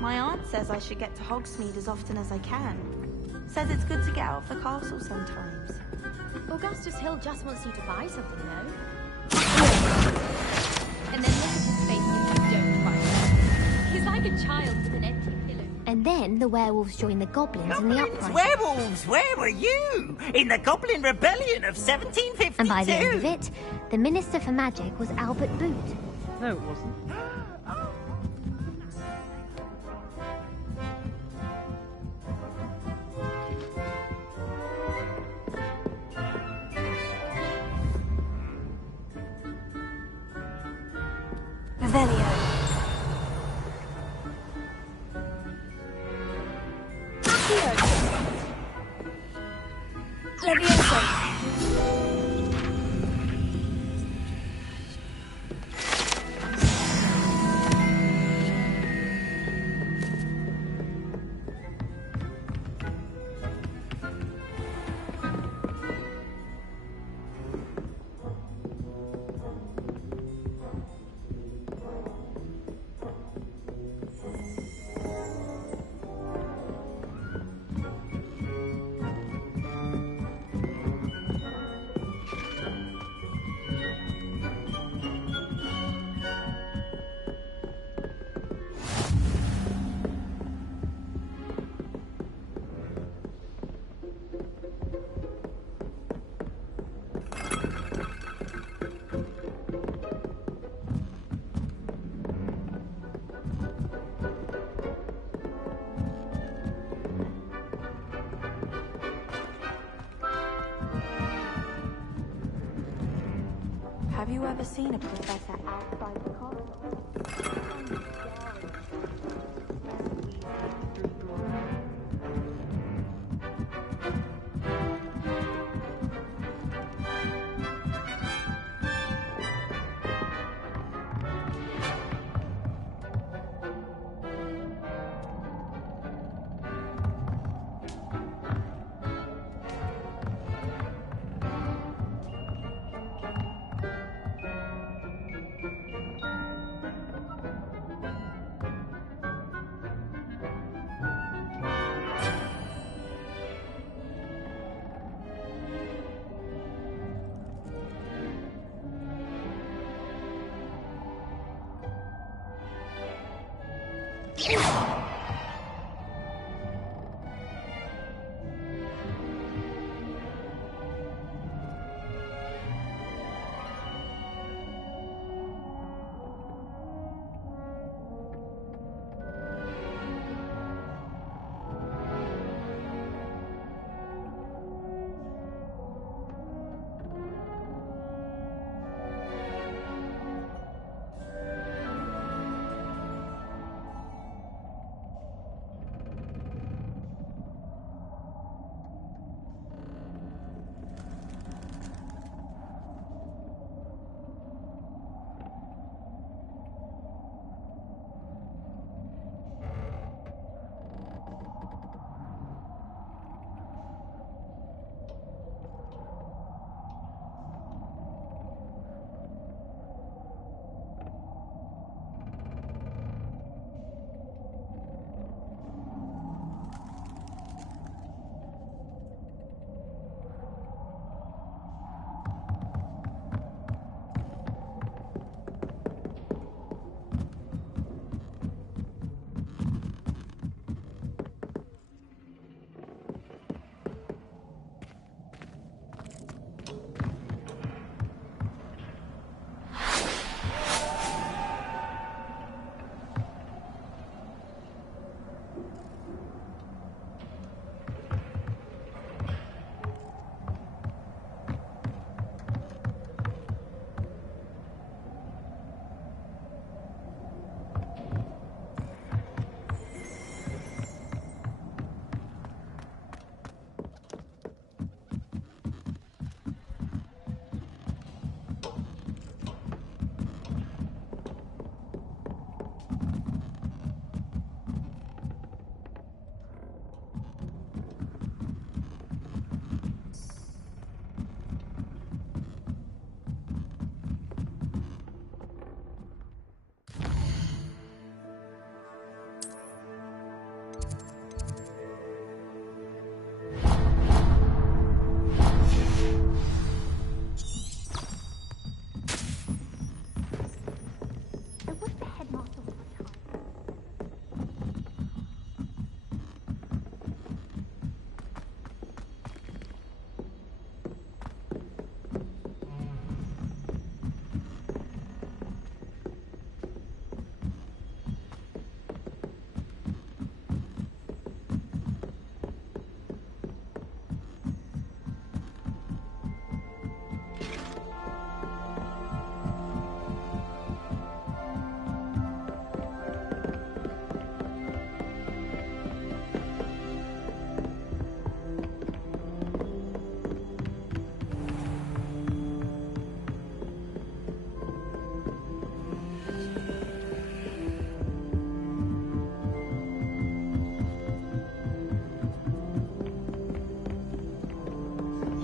My aunt says I should get to Hogsmeade as often as I can. Says it's good to get out of the castle sometimes. Augustus Hill just wants you to buy something, though. And then look at his face if you don't buy it. He's like a child with an empty pillow. And then the werewolves join the goblins in the uprising. Werewolves, where were you? In the Goblin Rebellion of 1752? And by the end of it, the Minister for Magic was Albert Boot. No, it wasn't. Revelio. Have you ever seen a professor outside the corridor?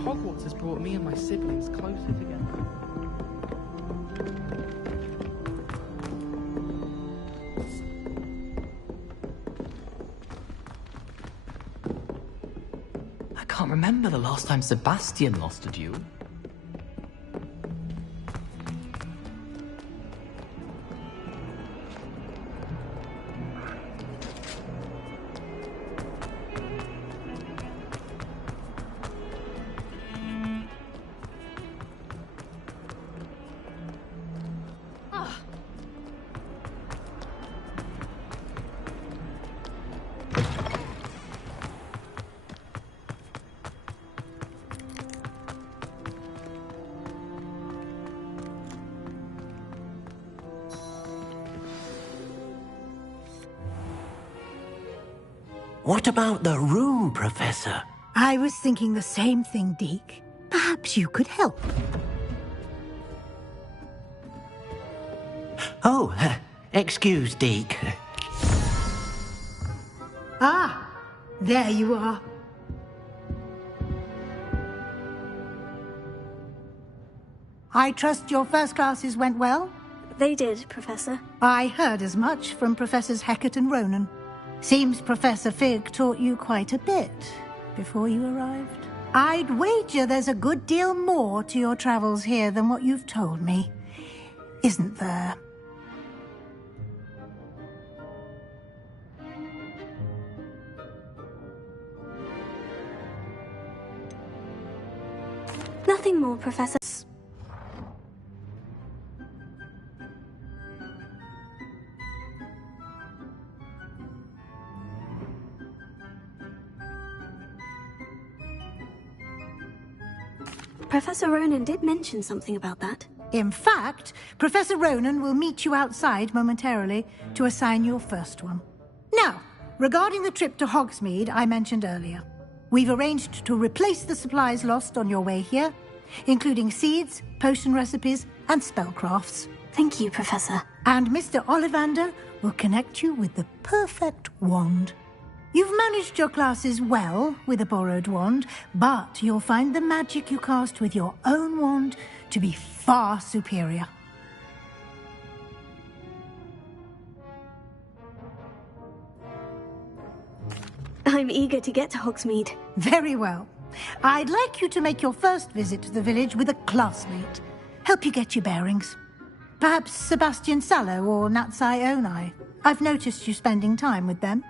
Hogwarts has brought me and my siblings closer together. I can't remember the last time Sebastian lost a duel. What about the room, Professor? I was thinking the same thing, Deke. Perhaps you could help. Oh, excuse, Deke. Ah, there you are. I trust your first classes went well? They did, Professor. I heard as much from Professors Hecat and Ronan. Seems Professor Fig taught you quite a bit before you arrived. I'd wager there's a good deal more to your travels here than what you've told me. Isn't there? Nothing more, Professor. Professor Ronan did mention something about that. In fact, Professor Ronan will meet you outside momentarily to assign your first one. Now, regarding the trip to Hogsmeade I mentioned earlier, we've arranged to replace the supplies lost on your way here, including seeds, potion recipes, and spellcrafts. Thank you, Professor. And Mr. Ollivander will connect you with the perfect wand. You've managed your classes well with a borrowed wand, but you'll find the magic you cast with your own wand to be far superior. I'm eager to get to Hogsmeade. Very well. I'd like you to make your first visit to the village with a classmate. Help you get your bearings. Perhaps Sebastian Sallow or Natsai Onai. I've noticed you spending time with them.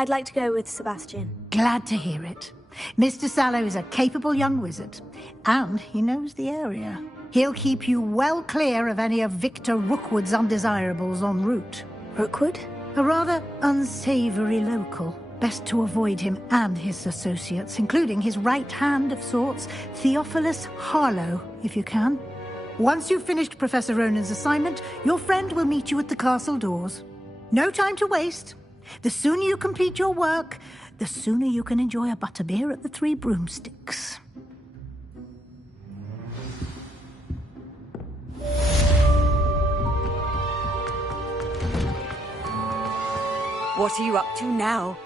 I'd like to go with Sebastian. Glad to hear it. Mr. Sallow is a capable young wizard, and he knows the area. He'll keep you well clear of any of Victor Rookwood's undesirables en route. Rookwood? A rather unsavory local. Best to avoid him and his associates, including his right hand of sorts, Theophilus Harlow, if you can. Once you've finished Professor Ronan's assignment, your friend will meet you at the castle doors. No time to waste. The sooner you complete your work, the sooner you can enjoy a butterbeer at the Three Broomsticks. What are you up to now?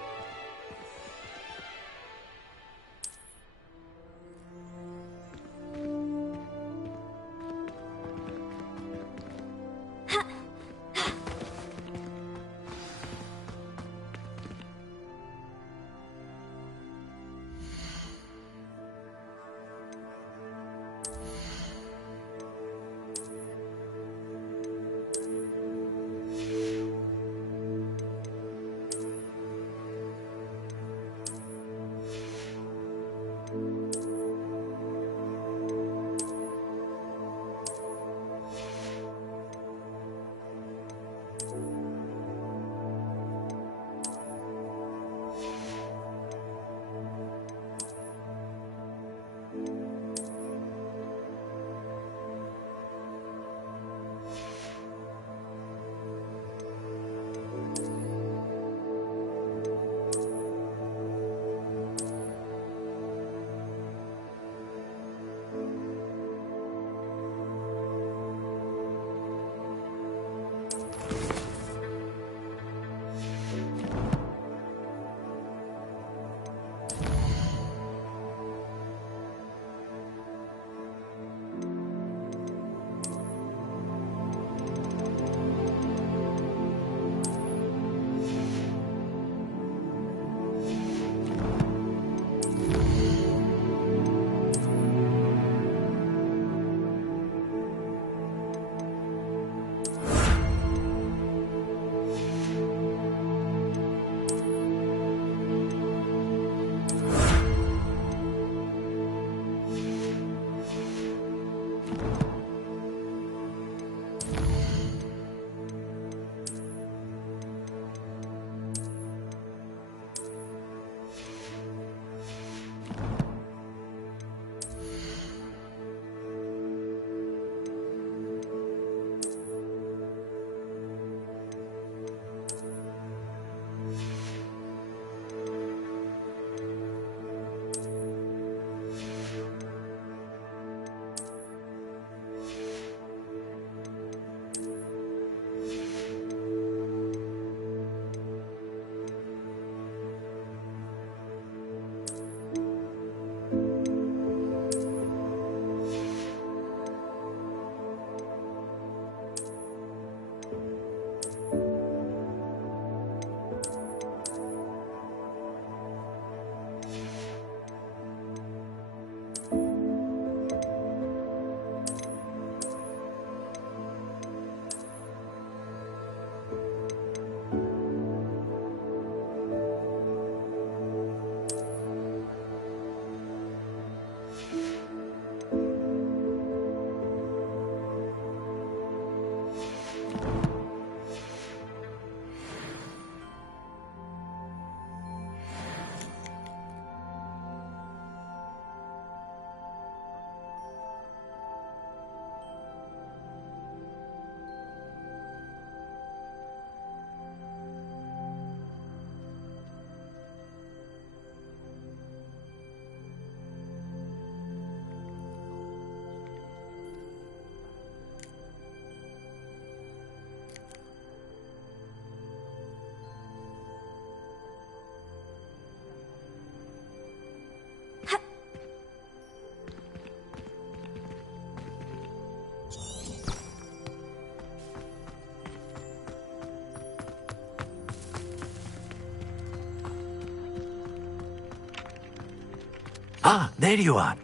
Ah, there you are.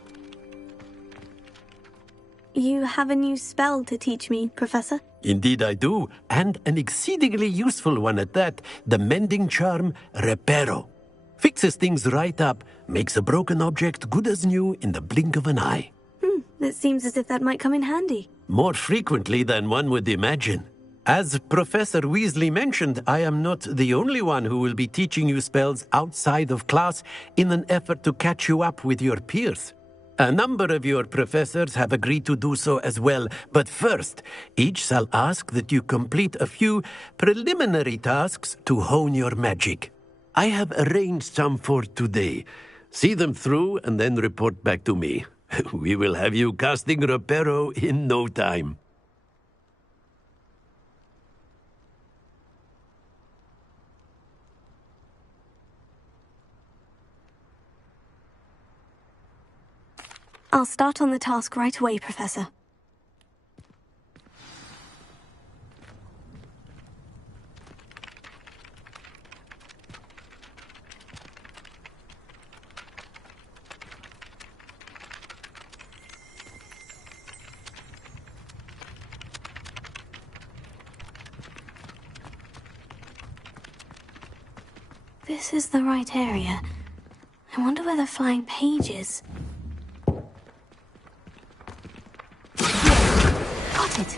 You have a new spell to teach me, Professor? Indeed I do, and an exceedingly useful one at that. The mending charm, Reparo. Fixes things right up, makes a broken object good as new in the blink of an eye. It seems as if that might come in handy. More frequently than one would imagine. As Professor Weasley mentioned, I am not the only one who will be teaching you spells outside of class in an effort to catch you up with your peers. A number of your professors have agreed to do so as well, but first, each shall ask that you complete a few preliminary tasks to hone your magic. I have arranged some for today. See them through and then report back to me. We will have you casting Reparo in no time. I'll start on the task right away, Professor. This is the right area. I wonder where the flying page is. Got it.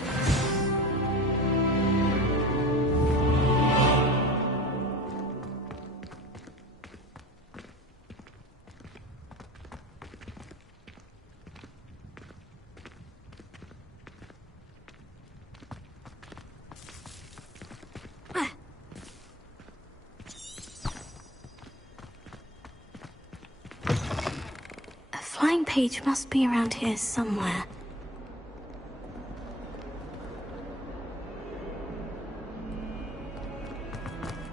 A flying page must be around here somewhere.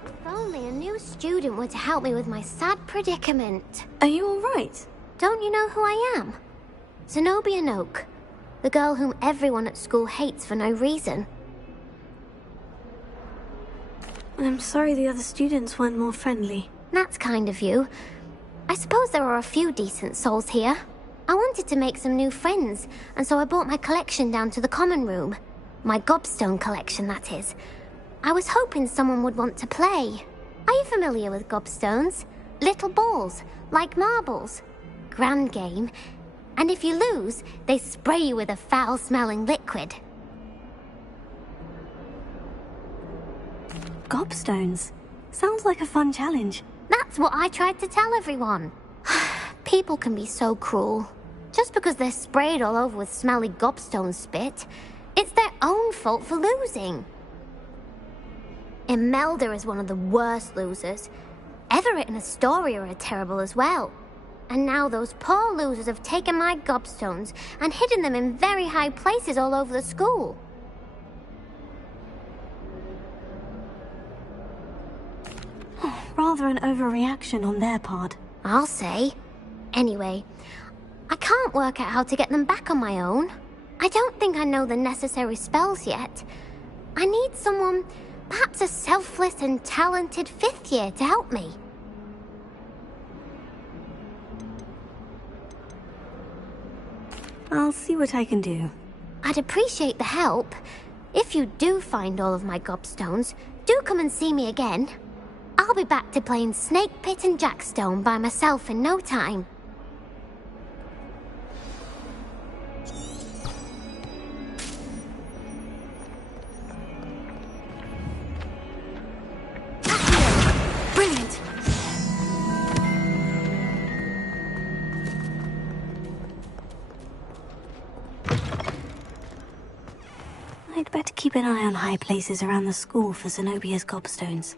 If only a new student were to help me with my sad predicament. Are you all right? Don't you know who I am? Zenobia Noak, the girl whom everyone at school hates for no reason. I'm sorry the other students weren't more friendly. That's kind of you. I suppose there are a few decent souls here. I wanted to make some new friends, and so I brought my collection down to the common room. My gobstone collection, that is. I was hoping someone would want to play. Are you familiar with gobstones? Little balls, like marbles. Grand game. And if you lose, they spray you with a foul-smelling liquid. Gobstones? Sounds like a fun challenge. That's what I tried to tell everyone. People can be so cruel. Just because they're sprayed all over with smelly gobstone spit, it's their own fault for losing. Imelda is one of the worst losers. Everett and Astoria are terrible as well. And now those poor losers have taken my gobstones and hidden them in very high places all over the school. Rather an overreaction on their part. I'll say. Anyway, I can't work out how to get them back on my own. I don't think I know the necessary spells yet. I need someone, perhaps a selfless and talented fifth year to help me. I'll see what I can do. I'd appreciate the help. If you do find all of my gobstones, do come and see me again. I'll be back to playing Snake Pit and Jackstone by myself in no time. Brilliant! I'd better keep an eye on high places around the school for Zenobia's gobstones.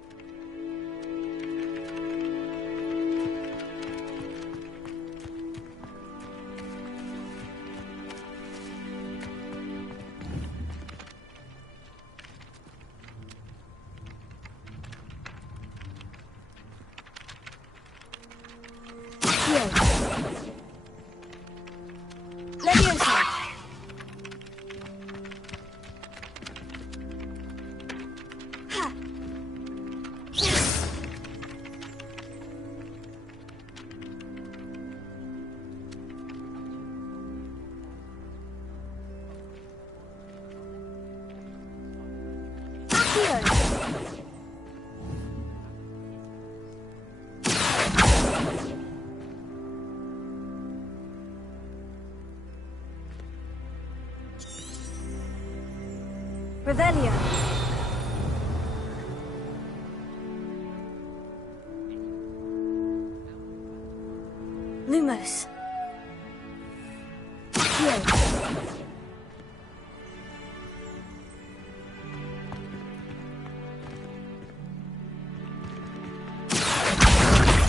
Revelio. Lumos.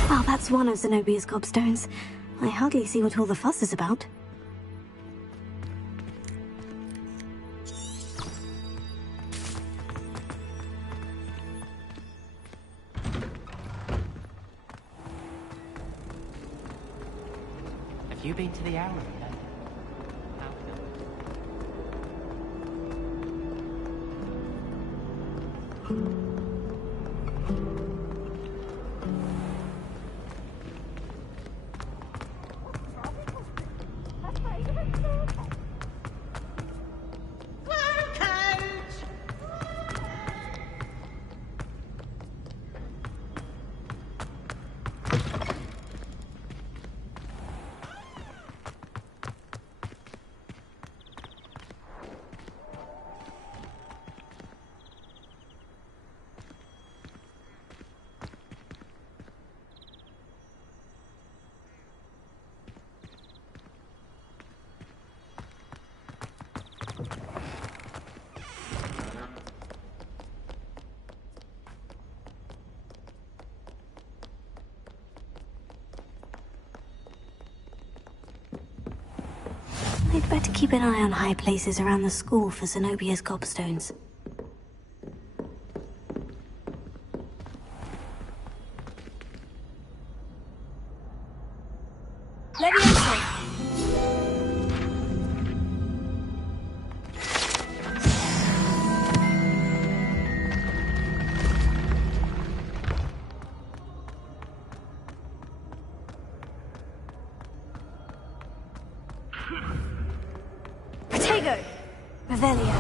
Well, that's one of Zenobia's gobstones. I hardly see what all the fuss is about. Have you been to the Owlery then? I'd better keep an eye on high places around the school for Zenobia's gobstones. Revelio.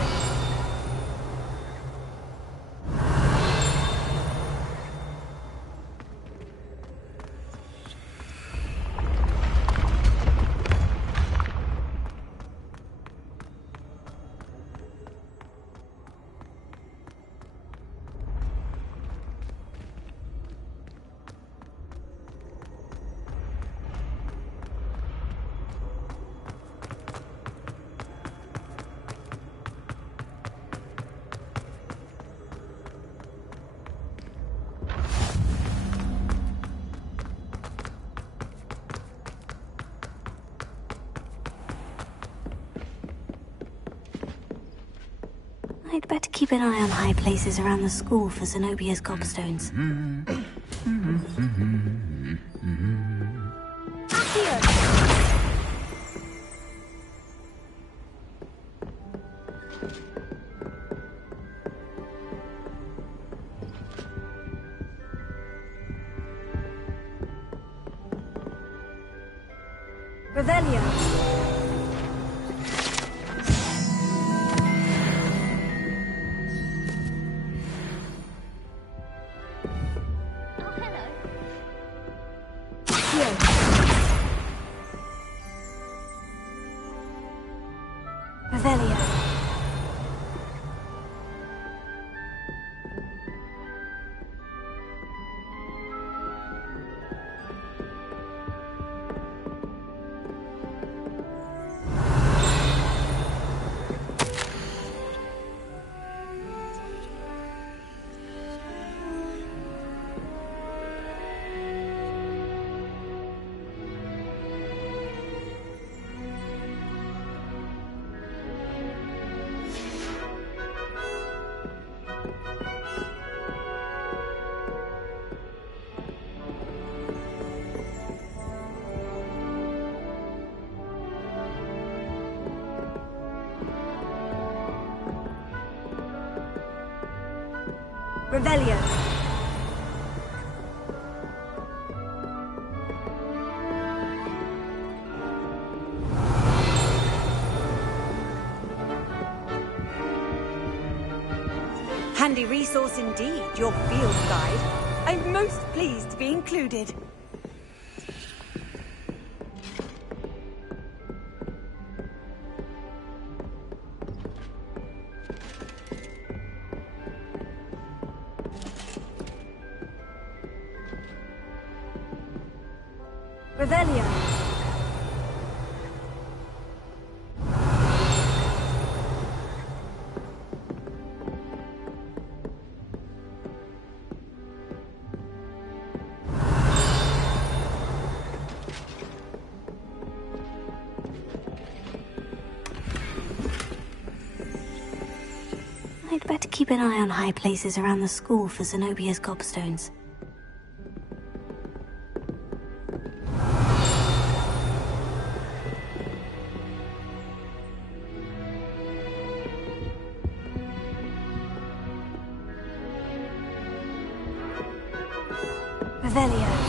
I'd better keep an eye on high places around the school for Zenobia's gobstones. Revelio. Revelio. Revelio. Handy resource indeed, your field guide. I'm most pleased to be included. Revelio. I'd better keep an eye on high places around the school for Zenobia's gobstones. Revelio.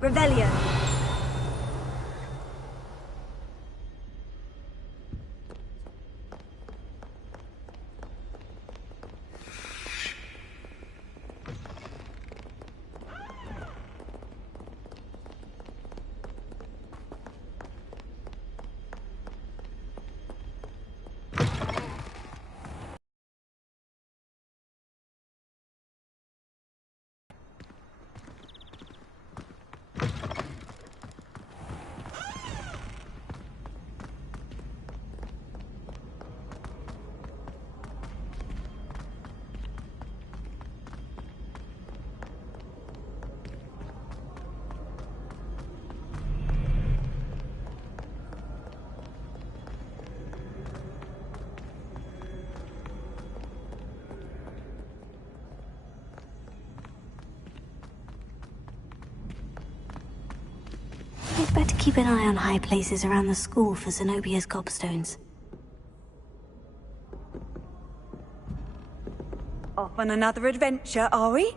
Revelio. We'd better keep an eye on high places around the school for Zenobia's gobstones. Off on another adventure, are we?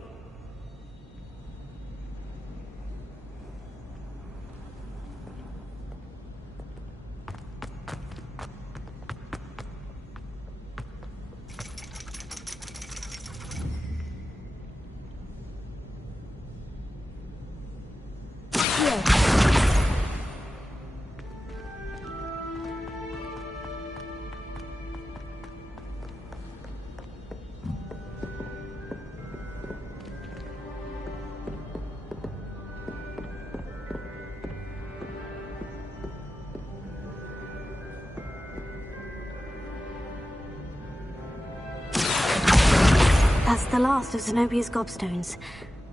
That's the last of Zenobia's gobstones.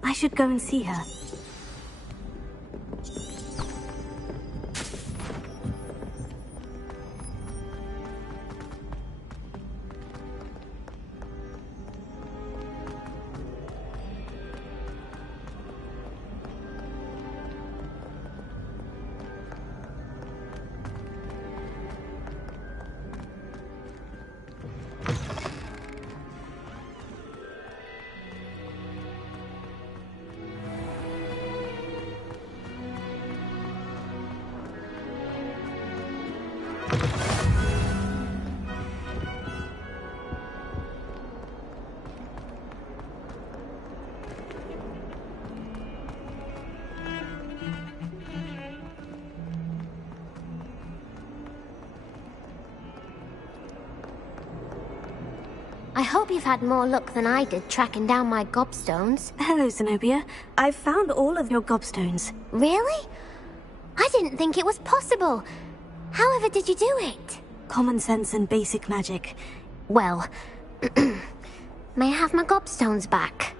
I should go and see her. I hope you've had more luck than I did tracking down my gobstones. Hello, Zenobia. I've found all of your gobstones. Really? I didn't think it was possible. However did you do it? Common sense and basic magic. Well, may I have my gobstones back?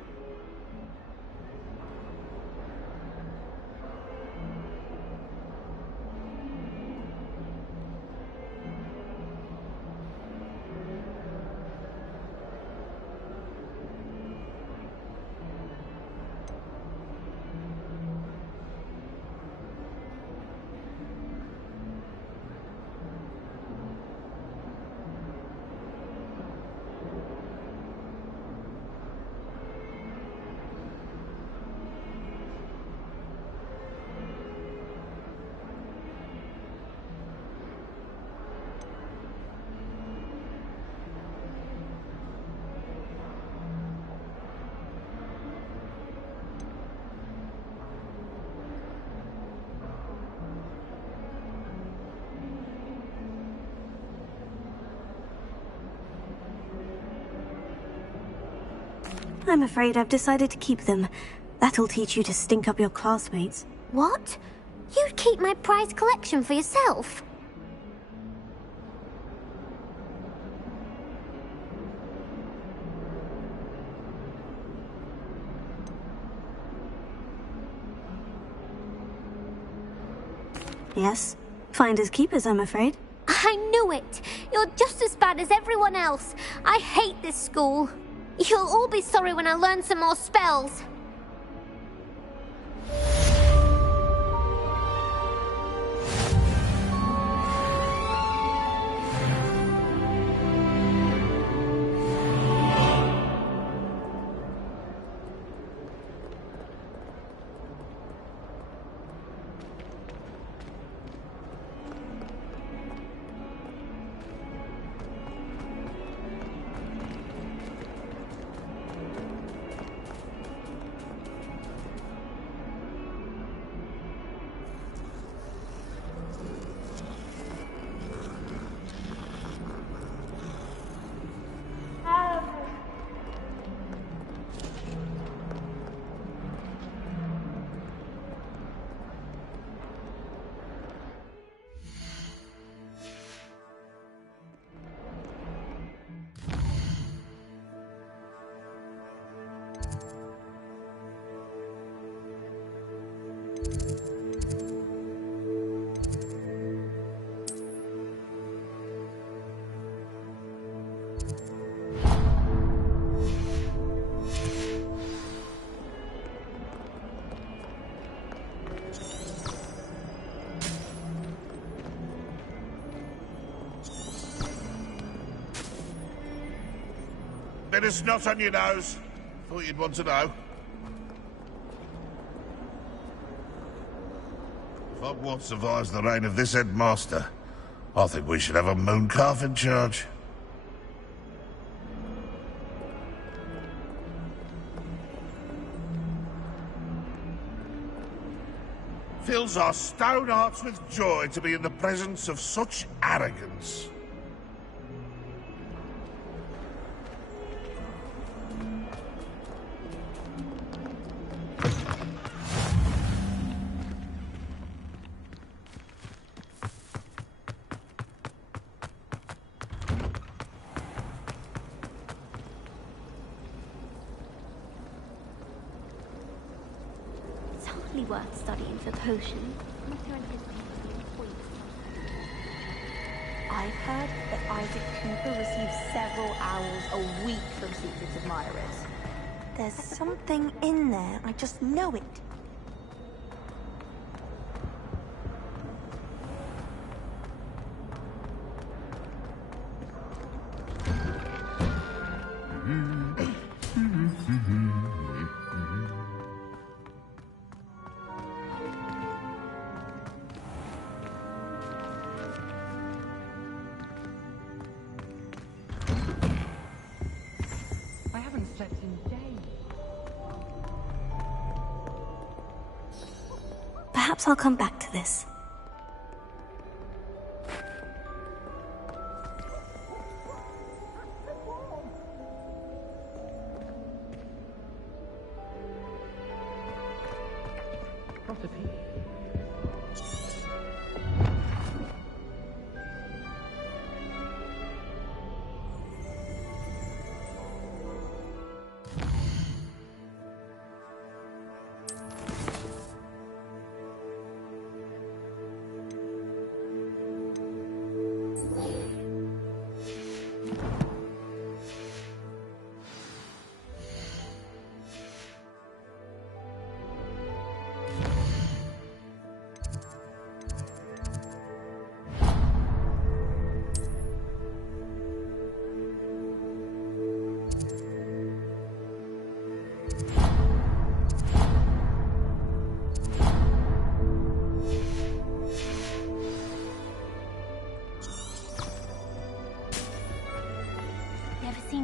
I'm afraid I've decided to keep them. That'll teach you to stink up your classmates. What? You'd keep my prized collection for yourself? Yes. Finders keepers, I'm afraid. I knew it! You're just as bad as everyone else. I hate this school. You'll all be sorry when I learn some more spells. Bit of snot on your nose. Thought you'd want to know. If Hogwarts survives the reign of this headmaster, I think we should have a mooncalf in charge. Fills our stone hearts with joy to be in the presence of such arrogance. It's hardly worth studying for potions. I've heard that Isaac Cooper receives several hours a week from secret admirers. There's something in there, I just know it. I haven't slept in days. Perhaps I'll come back to this.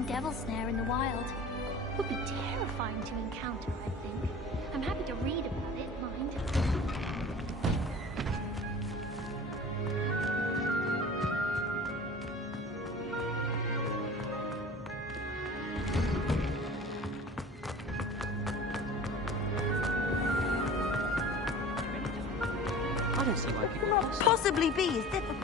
Devil snare in the wild. Would be terrifying to encounter, I think. I'm happy to read about it, mind. cannot possibly be as difficult.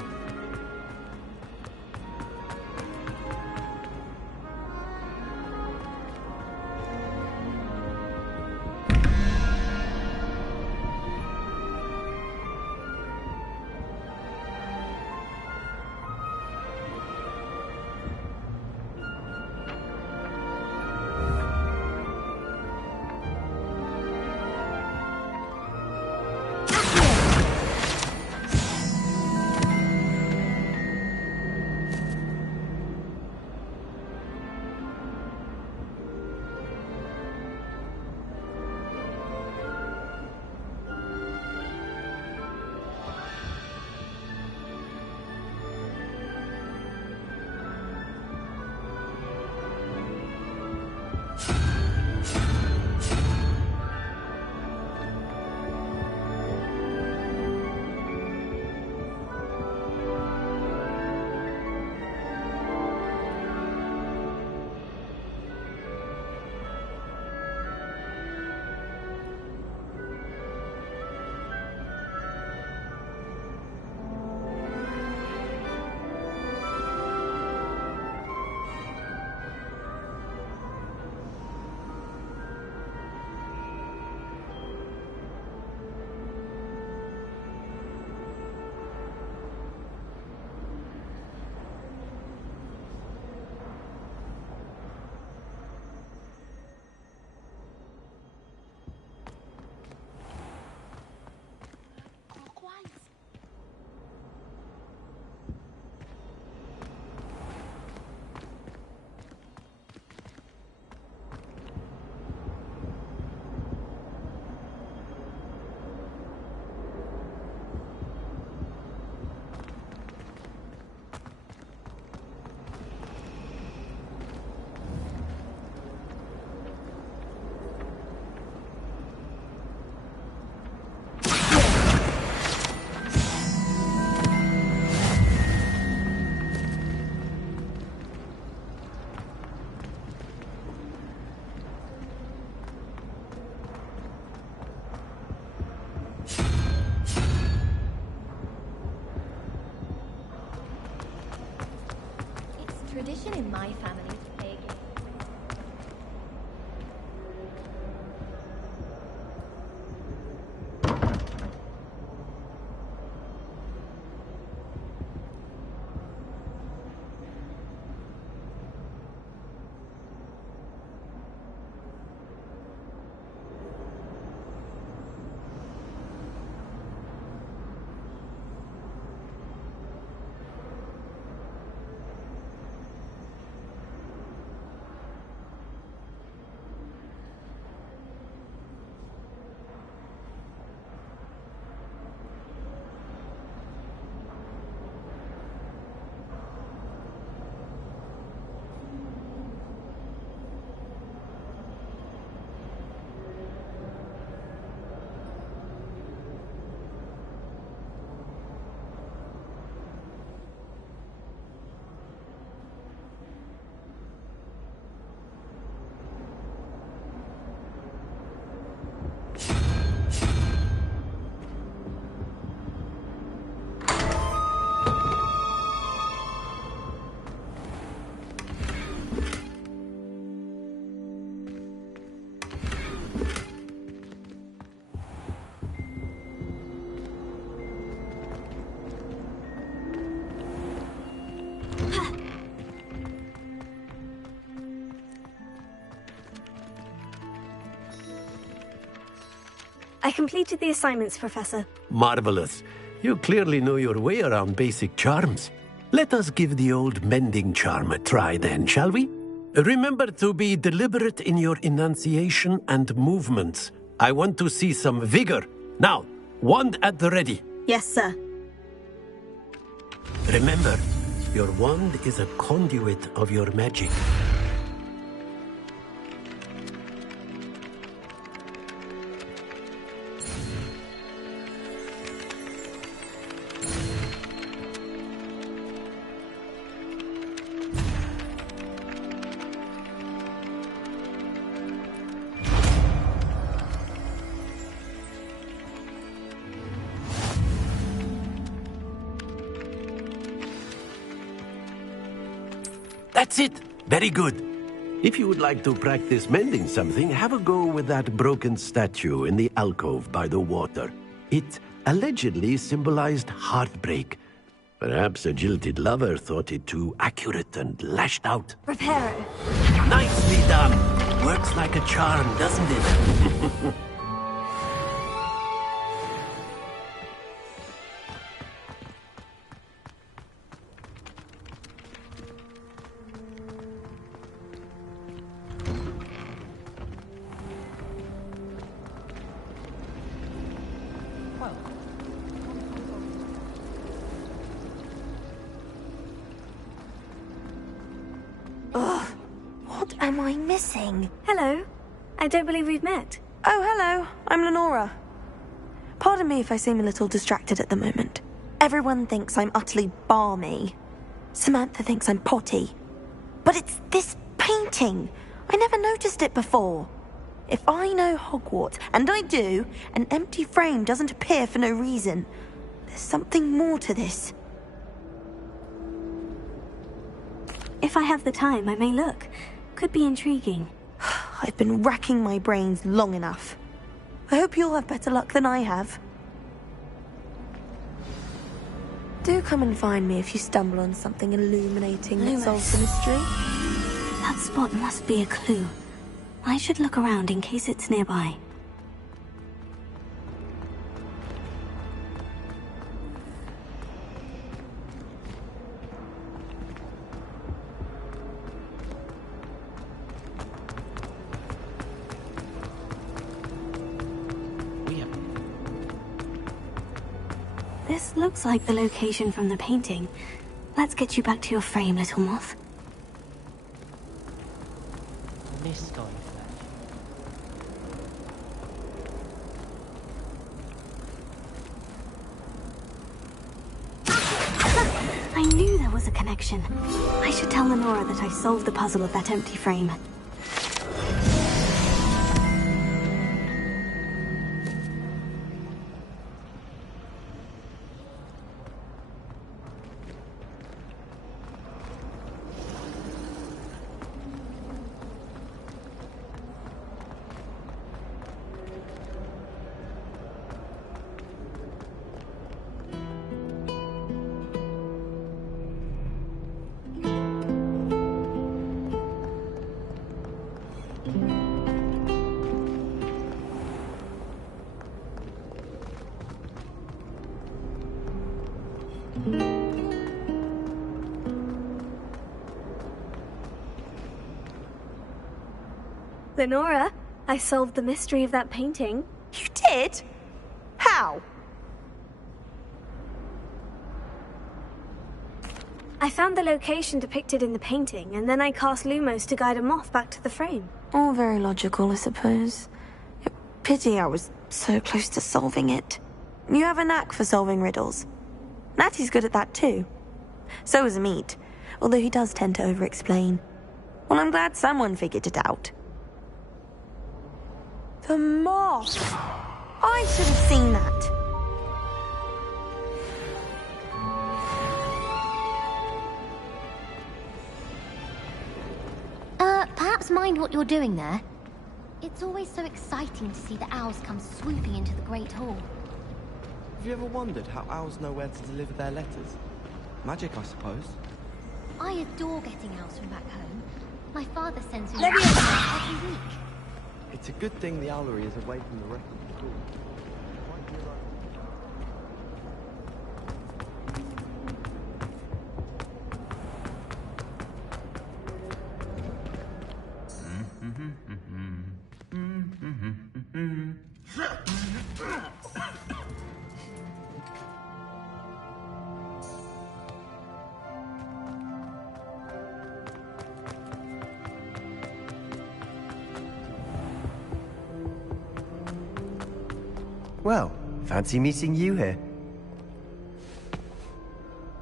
Tradition in my family to play a game. I completed the assignments, Professor. Marvelous. You clearly know your way around basic charms. Let us give the old mending charm a try then, shall we? Remember to be deliberate in your enunciation and movements. I want to see some vigor. Now, wand at the ready. Yes, sir. Remember, your wand is a conduit of your magic. That's it. Very good. If you would like to practice mending something, have a go with that broken statue in the alcove by the water. It allegedly symbolized heartbreak. Perhaps a jilted lover thought it too accurate and lashed out. Reparo. Nicely done. Works like a charm, doesn't it? Ugh, what am I missing? Hello. I don't believe we've met. Oh, hello. I'm Lenora. Pardon me if I seem a little distracted at the moment. Everyone thinks I'm utterly balmy. Samantha thinks I'm potty. But it's this painting. I never noticed it before. If I know Hogwarts, and I do, an empty frame doesn't appear for no reason. There's something more to this. If I have the time, I may look. Could be intriguing. I've been racking my brains long enough. I hope you'll have better luck than I have. Do come and find me if you stumble on something illuminating that solves the mystery. That spot must be a clue. I should look around in case it's nearby. This looks like the location from the painting. Let's get you back to your frame, little moth. This guy. I knew there was a connection. I should tell Lenora that I solved the puzzle of that empty frame. Lenora, I solved the mystery of that painting. You did? How? I found the location depicted in the painting, and then I cast Lumos to guide a moth back to the frame. All very logical, I suppose. Pity I was so close to solving it. You have a knack for solving riddles. Natty's good at that too. So is Amit, although he does tend to over-explain. Well, I'm glad someone figured it out. The moth! I should have seen that. Perhaps mind what you're doing there. It's always so exciting to see the owls come swooping into the Great Hall. Have you ever wondered how owls know where to deliver their letters? Magic, I suppose. I adore getting owls from back home. My father sends me letters every week. It's a good thing the owlery is away from the rest of the school. Well, fancy meeting you here.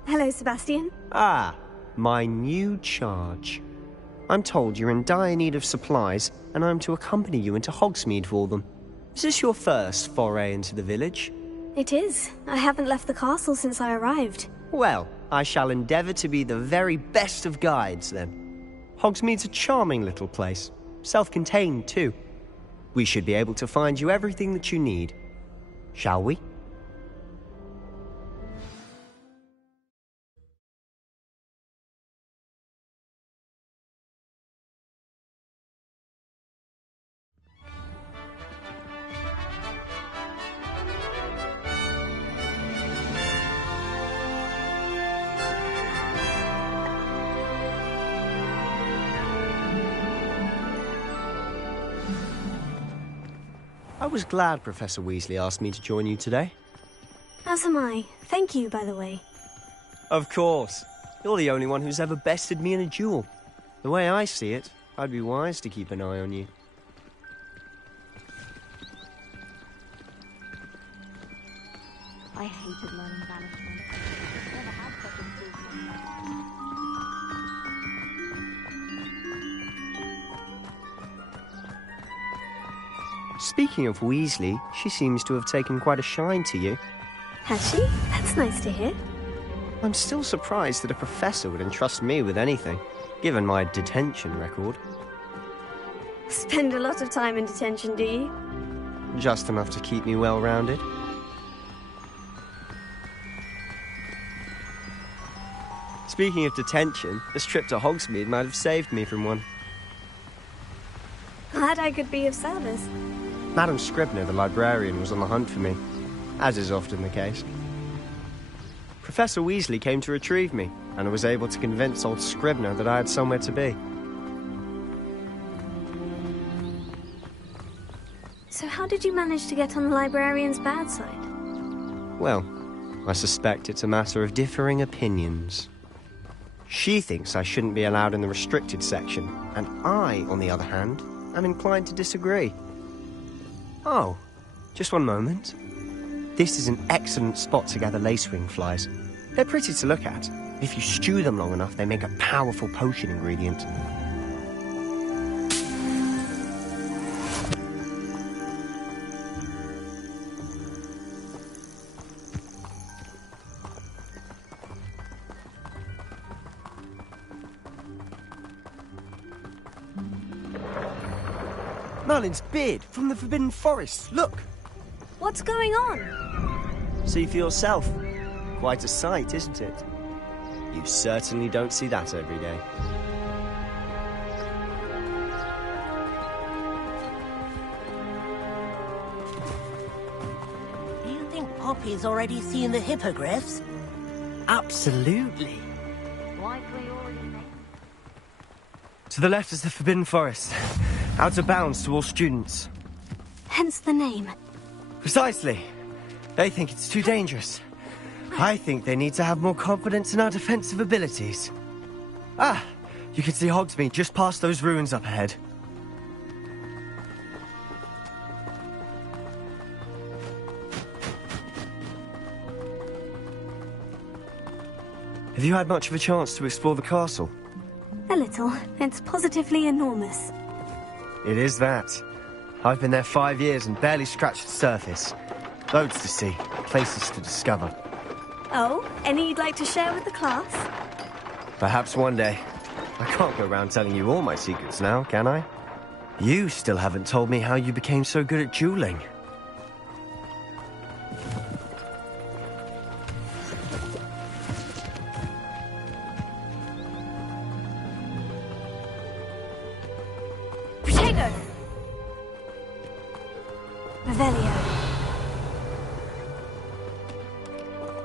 Hello, Sebastian. Ah, my new charge. I'm told you're in dire need of supplies, and I'm to accompany you into Hogsmeade for them. Is this your first foray into the village? It is. I haven't left the castle since I arrived. Well, I shall endeavour to be the very best of guides, then. Hogsmeade's a charming little place. Self-contained, too. We should be able to find you everything that you need. Shall we? I was glad Professor Weasley asked me to join you today. As am I. Thank you, by the way. Of course. You're the only one who's ever bested me in a duel. The way I see it, I'd be wise to keep an eye on you. I hated learning banishment. Never had such improvement. Speaking of Weasley, she seems to have taken quite a shine to you. Has she? That's nice to hear. I'm still surprised that a professor would entrust me with anything, given my detention record. Spend a lot of time in detention, do you? Just enough to keep me well-rounded. Speaking of detention, this trip to Hogsmeade might have saved me from one. Glad I could be of service. Madam Scribner, the librarian, was on the hunt for me, as is often the case. Professor Weasley came to retrieve me, and I was able to convince old Scribner that I had somewhere to be. So how did you manage to get on the librarian's bad side? Well, I suspect it's a matter of differing opinions. She thinks I shouldn't be allowed in the restricted section, and I, on the other hand, am inclined to disagree. Oh, just one moment. This is an excellent spot to gather lacewing flies. They're pretty to look at. If you stew them long enough, they make a powerful potion ingredient. Merlin's beard from the Forbidden Forest. Look! What's going on? See for yourself. Quite a sight, isn't it? You certainly don't see that every day. Do you think Poppy's already seen the hippogriffs? Absolutely. Why can we already make... To the left is the Forbidden Forest. Out of bounds to all students. Hence the name. Precisely. They think it's too dangerous. I think they need to have more confidence in our defensive abilities. Ah, you can see Hogsmeade just past those ruins up ahead. Have you had much of a chance to explore the castle? A little. It's positively enormous. It is that. I've been there 5 years and barely scratched the surface. Loads to see, places to discover. Oh, any you'd like to share with the class? Perhaps one day. I can't go around telling you all my secrets now, can I? You still haven't told me how you became so good at dueling.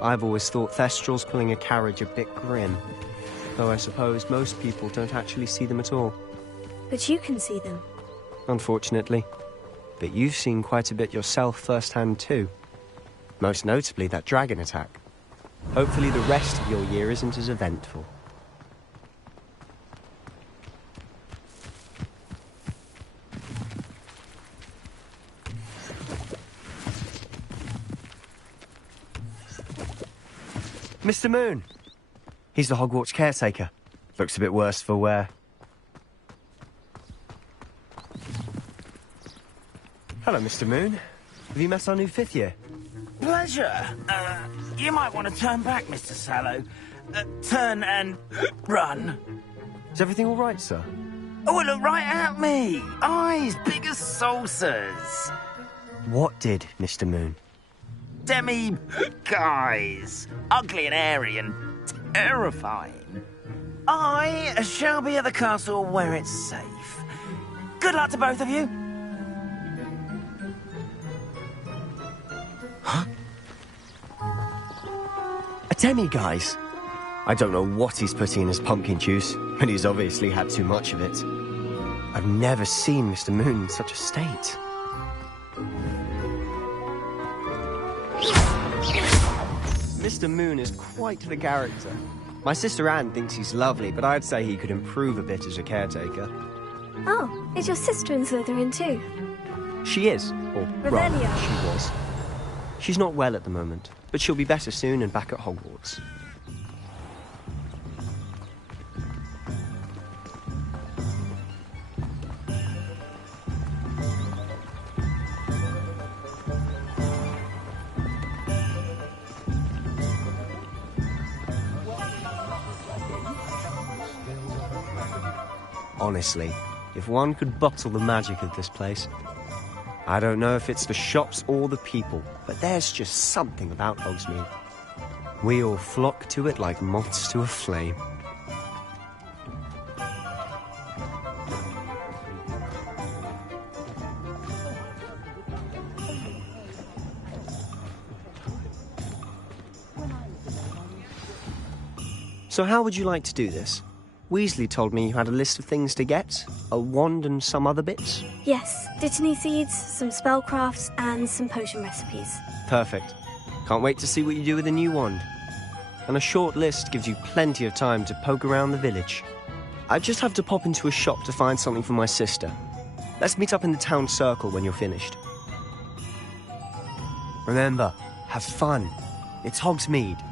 I've always thought Thestrals pulling a carriage a bit grim, though I suppose most people don't actually see them at all. But you can see them. Unfortunately. But you've seen quite a bit yourself firsthand too. Most notably that dragon attack. Hopefully the rest of your year isn't as eventful. Mr. Moon. He's the Hogwarts caretaker. Looks a bit worse for wear. Hello, Mr. Moon. Have you met our new 5th year? Pleasure. You might want to turn back, Mr. Sallow. Turn and run. Is everything all right, sir? Oh, look right at me! Eyes big as saucers! What did, Mr. Moon? Demi guys, ugly and hairy and terrifying. I shall be at the castle where it's safe. Good luck to both of you. Huh? A demi-guise? I don't know what he's putting in his pumpkin juice, but he's obviously had too much of it. I've never seen Mr. Moon in such a state. Mr. Moon is quite the character. My sister Anne thinks he's lovely, but I'd say he could improve a bit as a caretaker. Oh, is your sister in Slytherin too? She is, or rather, Revelio. she was. She's not well at the moment, but she'll be better soon and back at Hogwarts. Honestly, if one could bottle the magic of this place. I don't know if it's the shops or the people, but there's just something about Hogsmeade. We all flock to it like moths to a flame. So how would you like to do this? Weasley told me you had a list of things to get. A wand and some other bits. Yes, Dittany seeds, some spellcrafts, and some potion recipes. Perfect. Can't wait to see what you do with the new wand. And a short list gives you plenty of time to poke around the village. I just have to pop into a shop to find something for my sister. Let's meet up in the town circle when you're finished. Remember, have fun. It's Hogsmeade.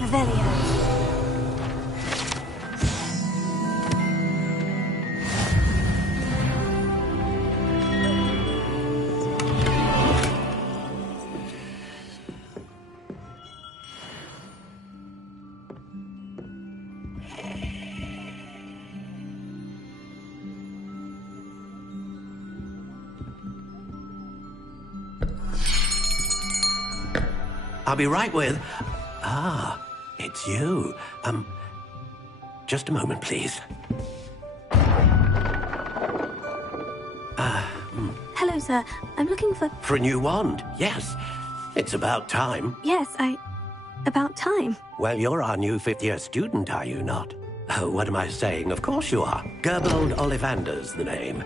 Revelio. I'll be right with... Ah, it's you. Just a moment, please. Hello, sir. I'm looking for... For a new wand, yes. It's about time. Yes, about time. Well, you're our new fifth-year student, are you not? Oh, what am I saying? Of course you are. Gerbold Ollivander's the name.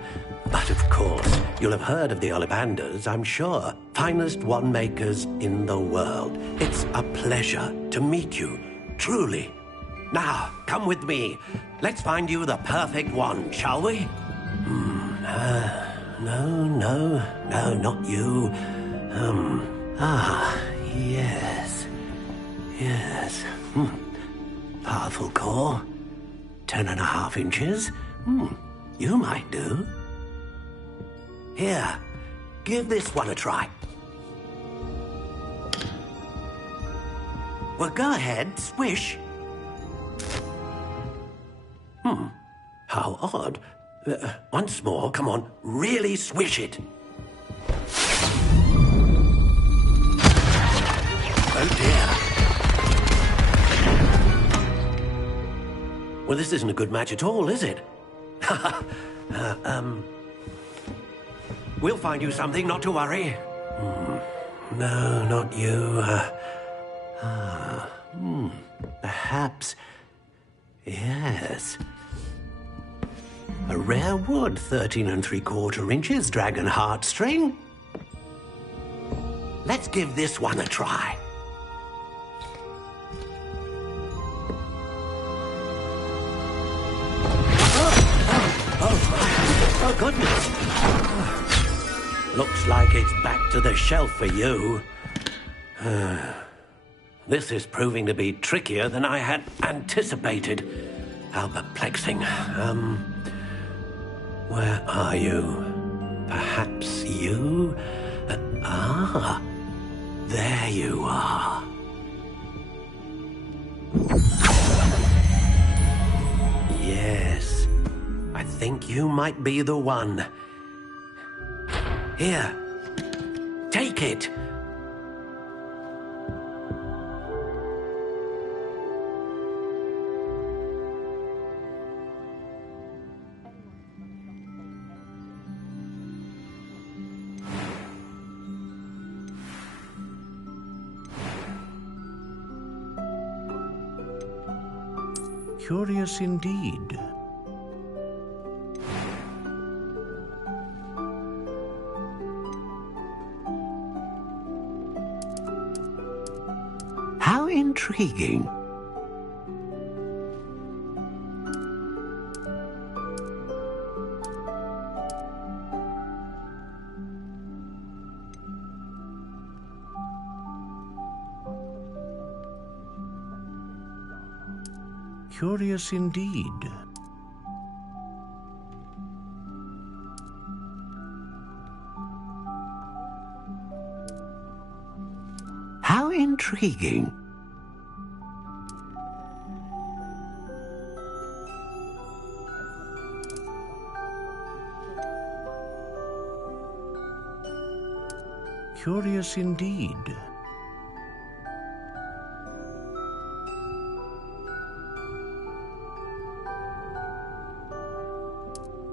But of course, you'll have heard of the Ollivanders, I'm sure. Finest wand makers in the world. It's a pleasure to meet you, truly. Now, come with me. Let's find you the perfect wand, shall we? No, not you. Yes. Powerful core. 10.5 inches. You might do. Here, give this one a try. Well, go ahead, swish. How odd. Once more, come on, really swish it. Oh dear. Well, this isn't a good match at all, is it? We'll find you something, not to worry. No, not you. Perhaps... Yes. A rare wood, 13 3/4 inches, dragon heartstring. Let's give this one a try. goodness. Looks like it's back to the shelf for you. This is proving to be trickier than I had anticipated. How perplexing. Where are you? Perhaps you? There you are. Yes, I think you might be the one. Here, take it. Curious indeed. How intriguing. Curious indeed. How intriguing. Curious indeed.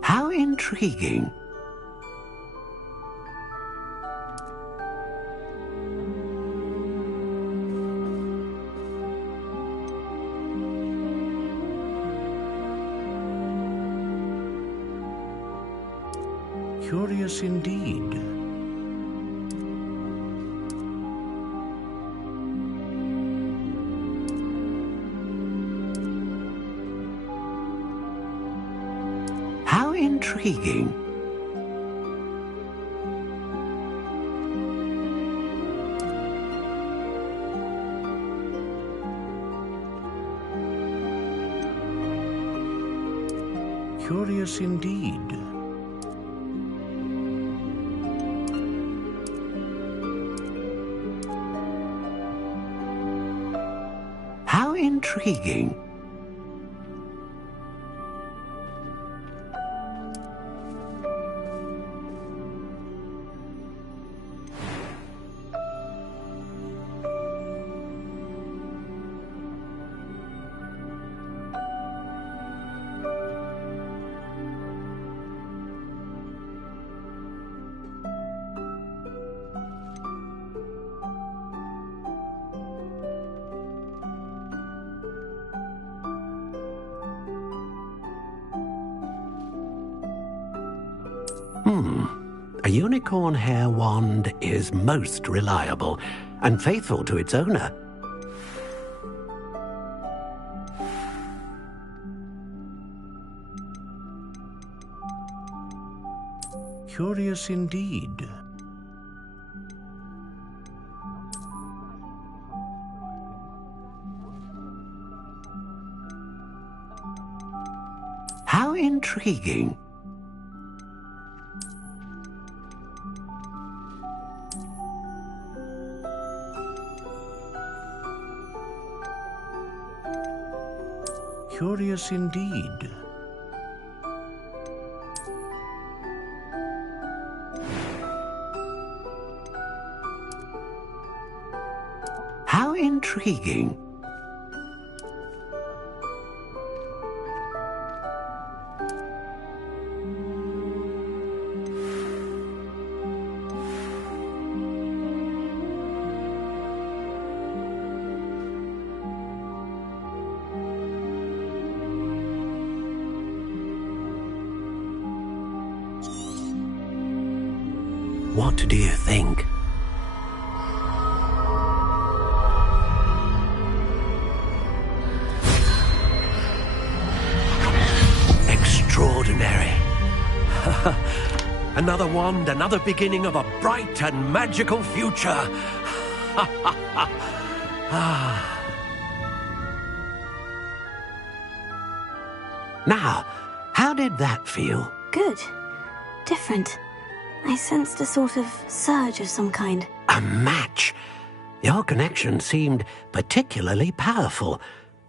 How intriguing. Curious indeed. How intriguing. Curious indeed. How intriguing. A unicorn hair wand is most reliable and faithful to its owner. Curious indeed. How intriguing. Curious indeed. How intriguing. What do you think? Extraordinary. Another wand, another beginning of a bright and magical future. Now, how did that feel? Good. Different. I sensed a sort of surge of some kind. A match. Your connection seemed particularly powerful.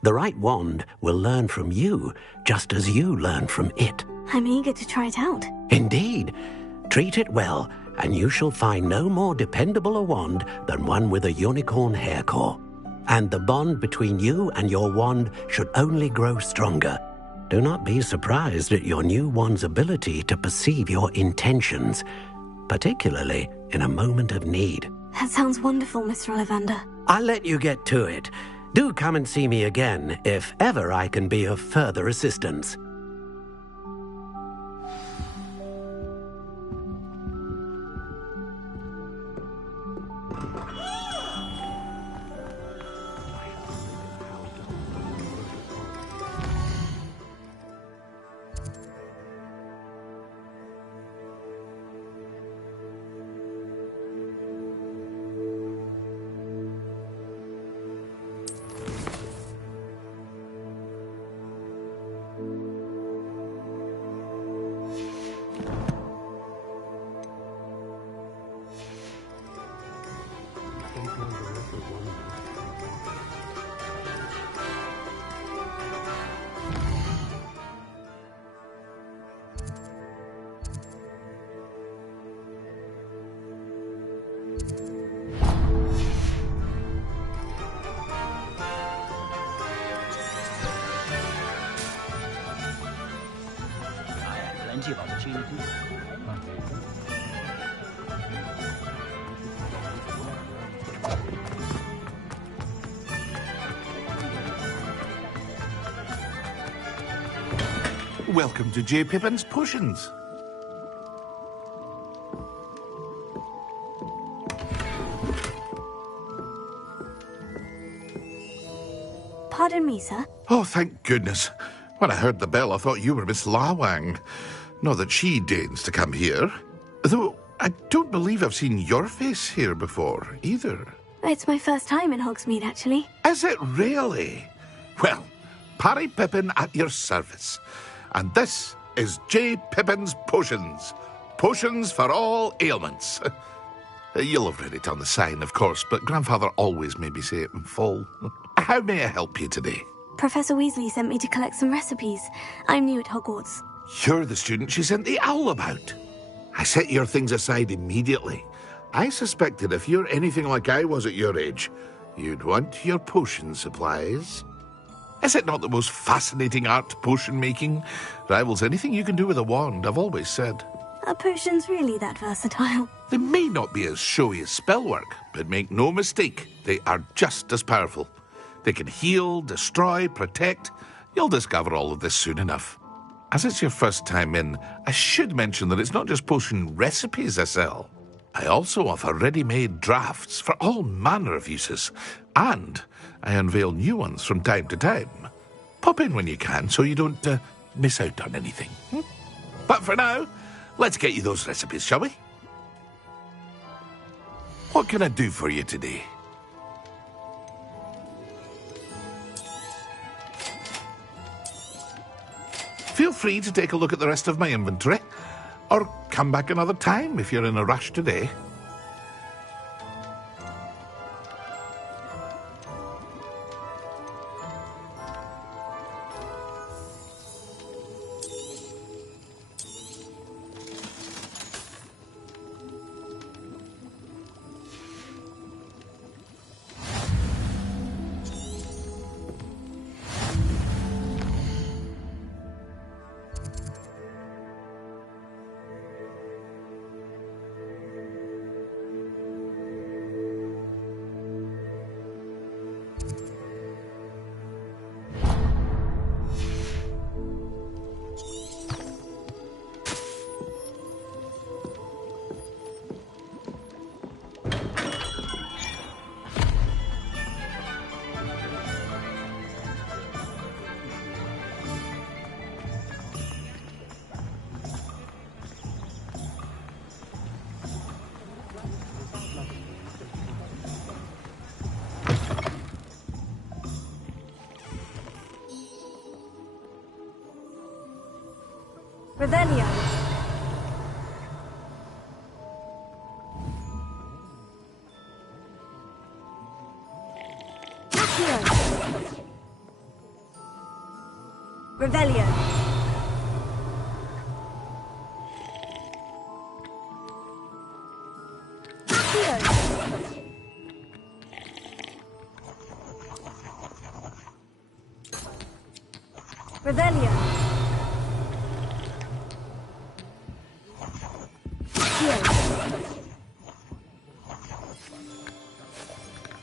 The right wand will learn from you, just as you learn from it. I'm eager to try it out. Indeed. Treat it well, and you shall find no more dependable a wand than one with a unicorn hair core. And the bond between you and your wand should only grow stronger. Do not be surprised at your new wand's ability to perceive your intentions, particularly in a moment of need. That sounds wonderful, Mr. Ollivander. I'll let you get to it. Do come and see me again if ever I can be of further assistance. Plenty of opportunities. Welcome to J. Pippin's Potions. Pardon me, sir. Oh, thank goodness. When I heard the bell, I thought you were Miss Lawang. Not that she deigns to come here. Though I don't believe I've seen your face here before, either. It's my first time in Hogsmeade, actually. Is it really? Well, Parry Pippin at your service. And this is J. Pippin's Potions. Potions for all ailments. You'll have read it on the sign, of course, but Grandfather always made me say it in full. How may I help you today? Professor Weasley sent me to collect some recipes. I'm new at Hogwarts. You're the student she sent the owl about. I set your things aside immediately. I suspected if you're anything like I was at your age, you'd want your potion supplies. Is it not the most fascinating art, potion making? Rivals anything you can do with a wand, I've always said. Are potions really that versatile? They may not be as showy as spellwork, but make no mistake, they are just as powerful. They can heal, destroy, protect. You'll discover all of this soon enough. As it's your first time in, I should mention that it's not just potion recipes I sell. I also offer ready-made drafts for all manner of uses, and I unveil new ones from time to time. Pop in when you can so you don't miss out on anything. But for now, let's get you those recipes, shall we? What can I do for you today? Feel free to take a look at the rest of my inventory, or come back another time if you're in a rush today. Revelio. Accio. Revelio. Revelio.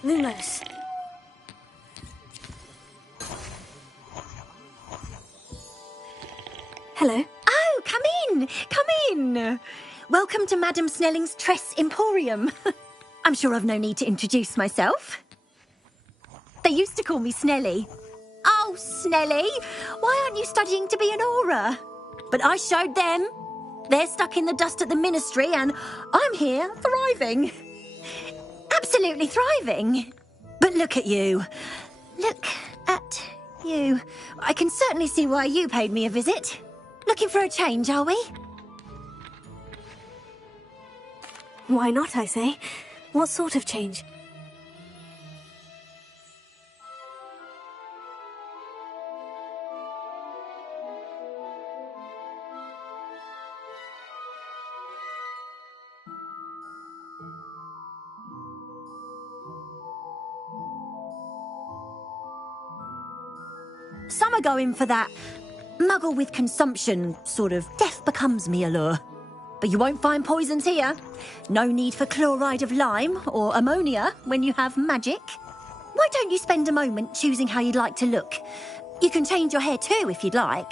Lumos. Hello. Oh, come in! Come in! Welcome to Madame Snelling's Tress Emporium. I'm sure I've no need to introduce myself. They used to call me Snelly. Oh, Snelly, why aren't you studying to be an aura? But I showed them. They're stuck in the dust at the ministry and I'm here thriving. Absolutely thriving. But look at you. Look at you. I can certainly see why you paid me a visit. Looking for a change, are we? Why not, I say? What sort of change? Some are going for that muggle with consumption, sort of death becomes me allure. But you won't find poisons here. No need for chloride of lime or ammonia when you have magic. Why don't you spend a moment choosing how you'd like to look? You can change your hair too if you'd like.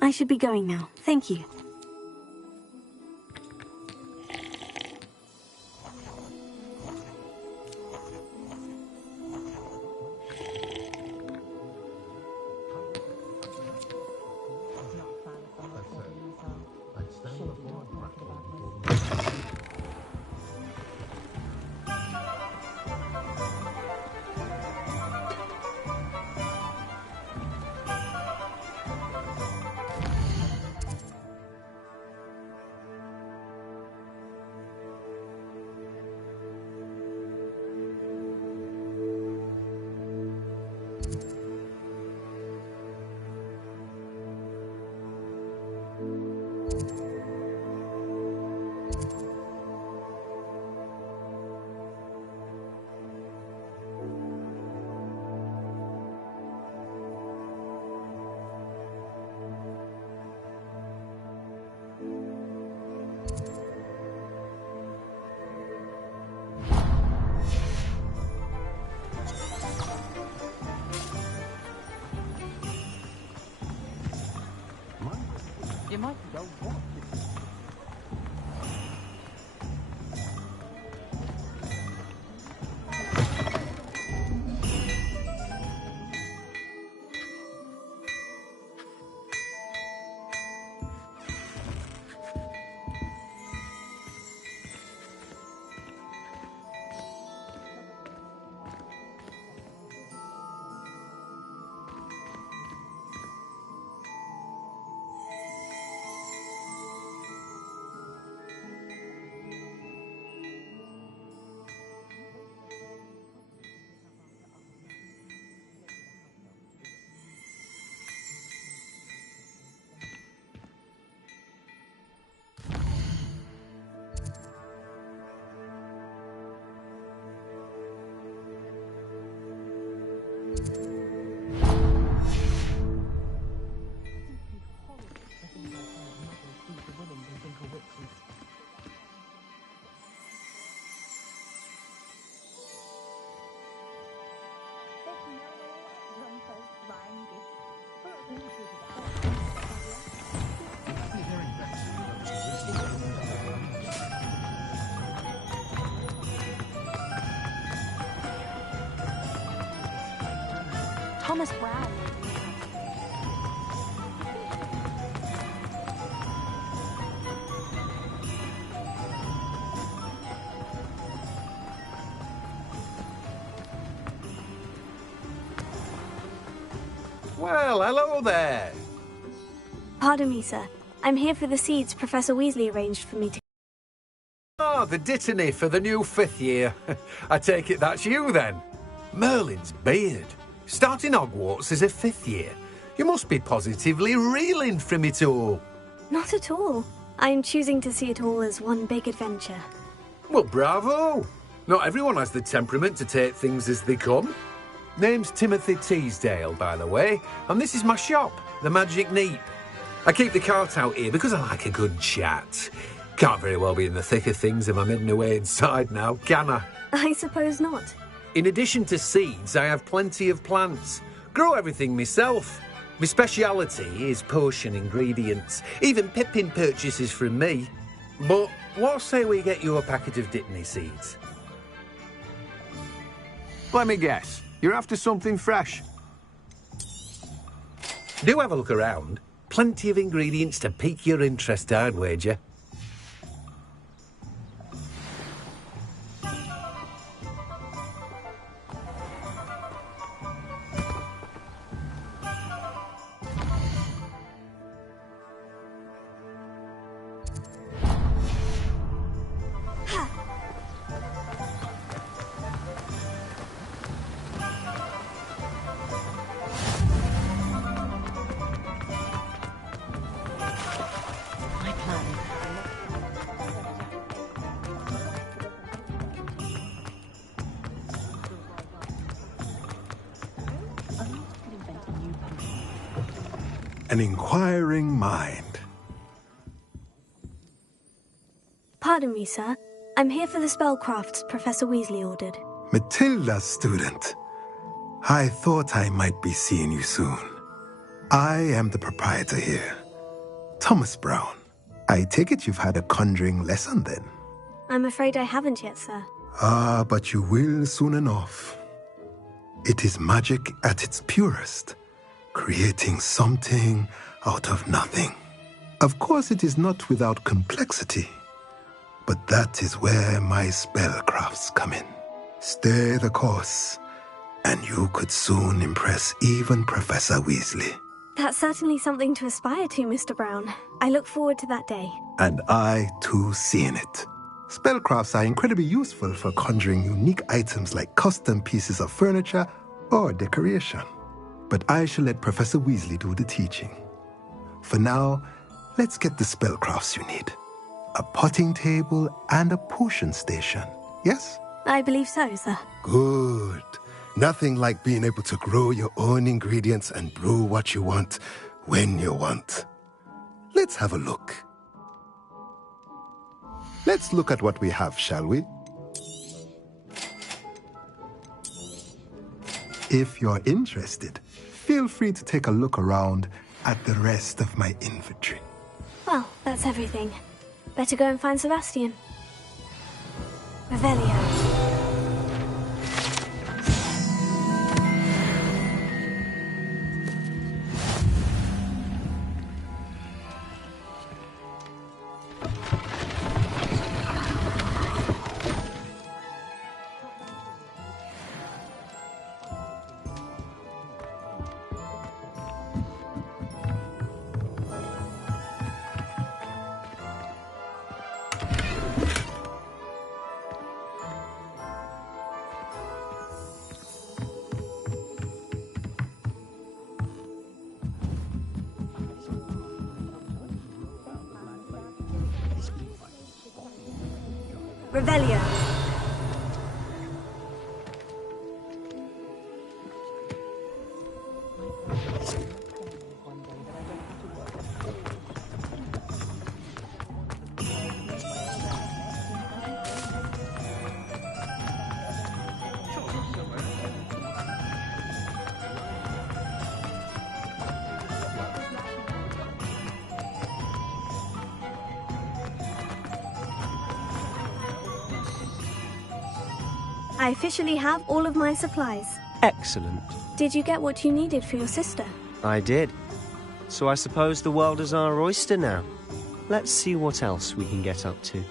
I should be going now. Thank you. You might go what? Thomas Brown. Well, hello there. Pardon me, sir. I'm here for the seeds Professor Weasley arranged for me to... Oh, the dittany for the new 5th year. I take it that's you, then. Merlin's beard. Starting Hogwarts as a 5th year. You must be positively reeling from it all. Not at all. I'm choosing to see it all as one big adventure. Well, bravo. Not everyone has the temperament to take things as they come. Name's Timothy Teasdale, by the way, and this is my shop, the Magic Neep. I keep the cart out here because I like a good chat. Can't very well be in the thick of things if I'm hidden away inside now, can I? I suppose not. In addition to seeds, I have plenty of plants. Grow everything myself. My speciality is potion ingredients. Even Pippin purchases from me. But what say we get you a packet of Dittany seeds? Let me guess. You're after something fresh. Do have a look around. Plenty of ingredients to pique your interest, I'd wager. An inquiring mind. Pardon me, sir. I'm here for the spellcrafts Professor Weasley ordered. Matilda's student. I thought I might be seeing you soon. I am the proprietor here, Thomas Brown. I take it you've had a conjuring lesson then? I'm afraid I haven't yet, sir. Ah, but you will soon enough. It is magic at its purest, creating something out of nothing. Of course, it is not without complexity, but that is where my spellcrafts come in. Stay the course, and you could soon impress even Professor Weasley. That's certainly something to aspire to, Mr. Brown. I look forward to that day. And I, too, seeing it. Spellcrafts are incredibly useful for conjuring unique items like custom pieces of furniture or decoration. But I shall let Professor Weasley do the teaching. For now, let's get the spellcrafts you need. A potting table and a potion station, yes? I believe so, sir. Good. Nothing like being able to grow your own ingredients and brew what you want when you want. Let's have a look. Let's look at what we have, shall we? If you're interested, feel free to take a look around at the rest of my inventory. Well, that's everything. Better go and find Sebastian. Revelio. Revelio. I officially have all of my supplies. Excellent. Did you get what you needed for your sister? I did. So I suppose the world is our oyster now. Let's see what else we can get up to.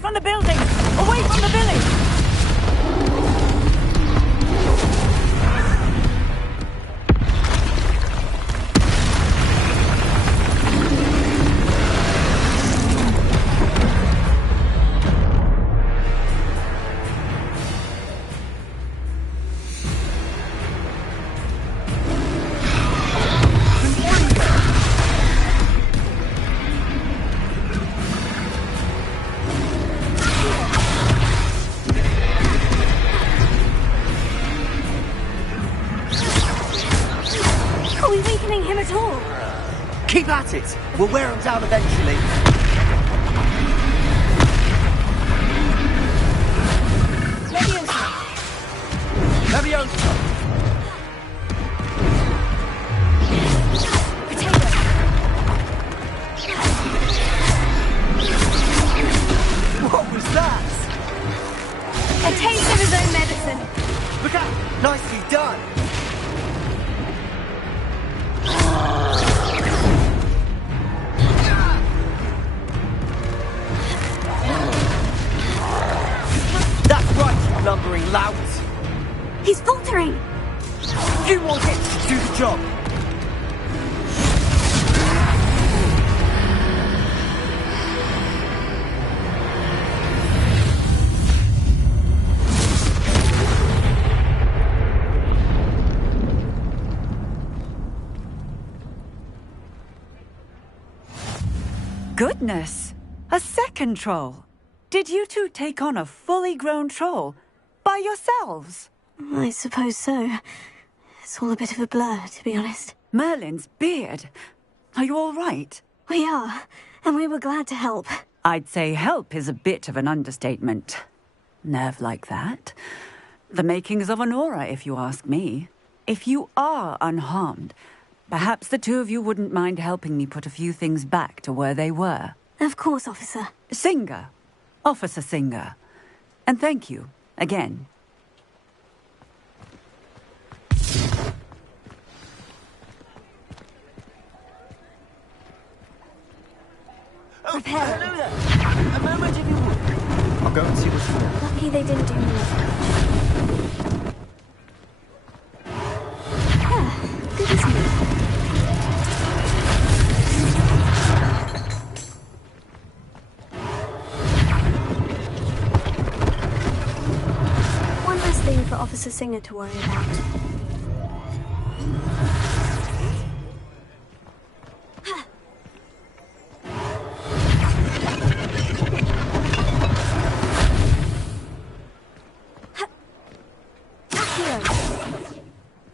From the building! Away from the village! Keep at it! We'll wear them down eventually. Leviosa! What was that? A taste of his own medicine. Look out! Nicely done! Lumbering louts. He's faltering. You want it to do the job. Goodness! A second troll. Did you two take on a fully grown troll? By yourselves? I suppose so. It's all a bit of a blur, to be honest. Merlin's beard. Are you all right? We are, and we were glad to help. I'd say help is a bit of an understatement. Nerve like that. The makings of an aura, if you ask me. If you are unharmed, perhaps the two of you wouldn't mind helping me put a few things back to where they were. Of course, officer. Singer. Officer Singer. And thank you. Again. Prepare. Hello there. A moment if you would. I'll go and see what's wrong. Lucky they didn't do more. Good as new. One less thing for Officer Singer to worry about.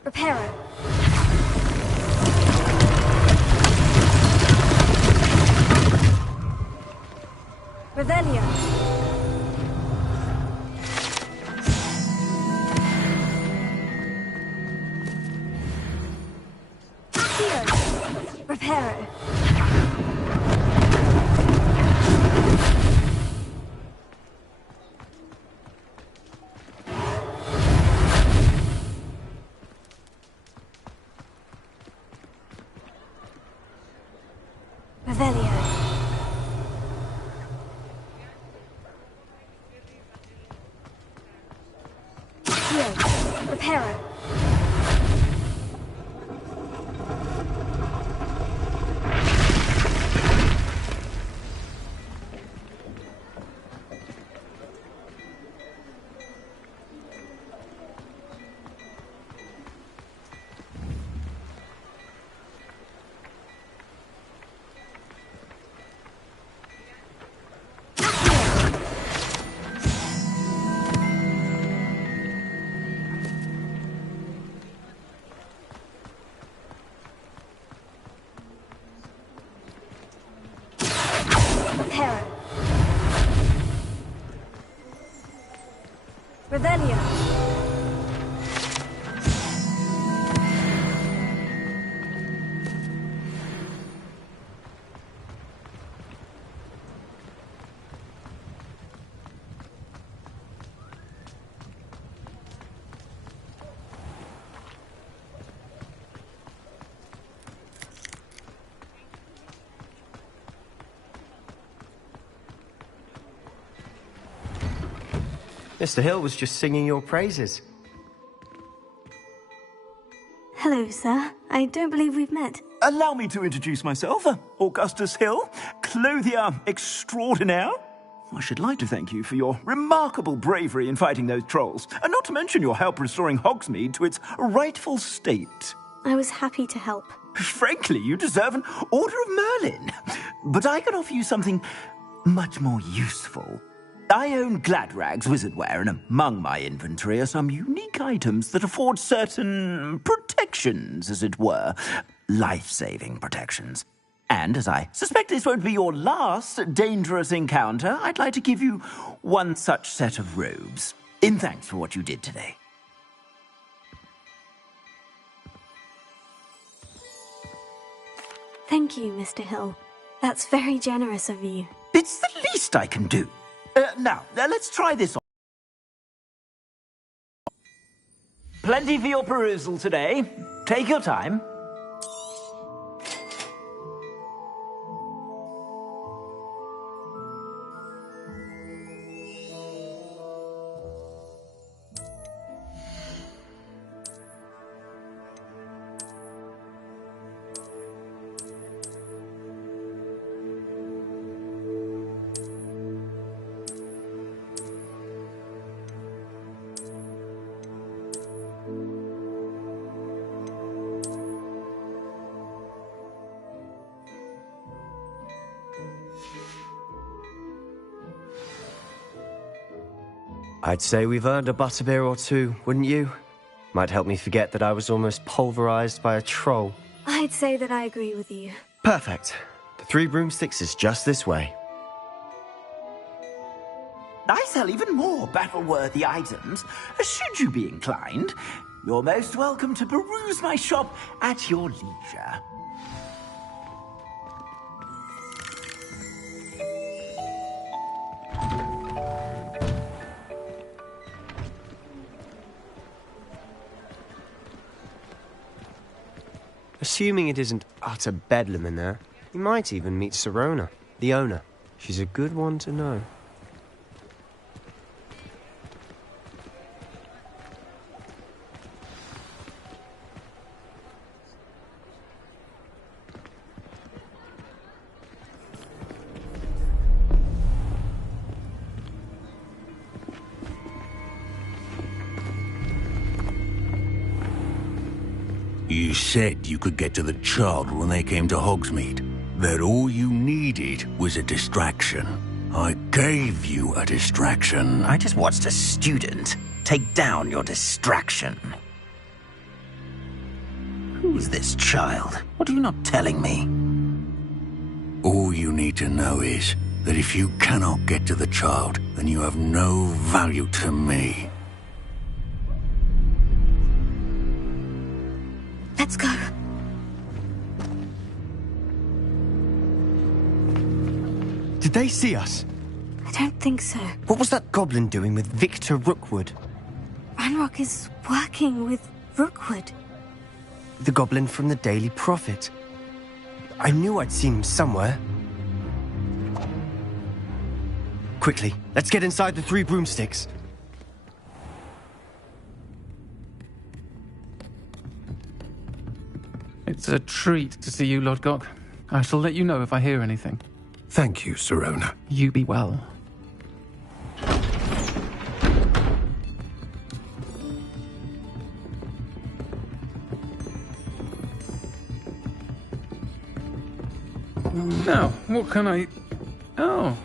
Reparo. Revelio. Accio. Reparo. Revelio. Accio. Reparo. Hera. Revelio. Mr. Hill was just singing your praises. Hello, sir. I don't believe we've met. Allow me to introduce myself, Augustus Hill, clothier extraordinaire. I should like to thank you for your remarkable bravery in fighting those trolls, and not to mention your help restoring Hogsmeade to its rightful state. I was happy to help. Frankly, you deserve an Order of Merlin. But I can offer you something much more useful. I own Gladrag's wizardware, and among my inventory are some unique items that afford certain protections, as it were. Life-saving protections. And as I suspect this won't be your last dangerous encounter, I'd like to give you one such set of robes, in thanks for what you did today. Thank you, Mr. Hill. That's very generous of you. It's the least I can do. Now, let's try this on. Plenty for your perusal today. Take your time. I'd say we've earned a butterbeer or two, wouldn't you? Might help me forget that I was almost pulverized by a troll. I'd say that I agree with you. Perfect. The 3 broomsticks is just this way. I sell even more battle-worthy items. Should you be inclined, you're most welcome to peruse my shop at your leisure. Assuming it isn't utter bedlam in there, you might even meet Sirona, the owner. She's a good one to know. You said you could get to the child when they came to Hogsmeade. That all you needed was a distraction. I gave you a distraction. I just watched a student take down your distraction. Who's this child? What are you not telling me? All you need to know is that if you cannot get to the child, then you have no value to me. Let's go. Did they see us? I don't think so. What was that goblin doing with Victor Rookwood? Ranrock is working with Rookwood. The goblin from the Daily Prophet. I knew I'd seen him somewhere. Quickly, let's get inside the 3 broomsticks. It's a treat to see you, Lodgok. I shall let you know if I hear anything. Thank you, Sirona. You be well. Now, what can I... Oh,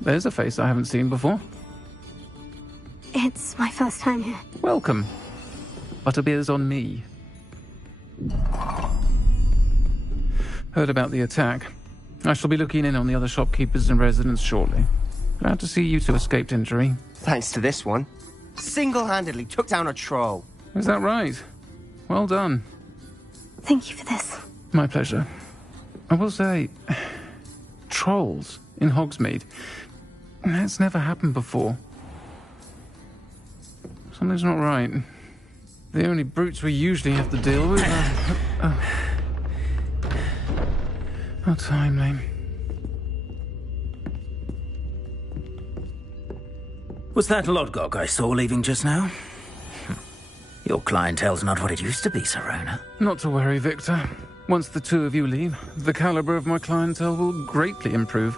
there's a face I haven't seen before. It's my first time here. Welcome. Butterbeer's on me. Heard about the attack. I shall be looking in on the other shopkeepers and residents shortly. Glad to see you two escaped injury. Thanks to this one. Single-handedly took down a troll. Is that right? Well done. Thank you for this. My pleasure. I will say, trolls in Hogsmeade. That's never happened before. Something's not right. The only brutes we usually have to deal with are... How timely. Was that Lodgok I saw leaving just now? Your clientele's not what it used to be, Serona. Not to worry, Victor. Once the two of you leave, the caliber of my clientele will greatly improve.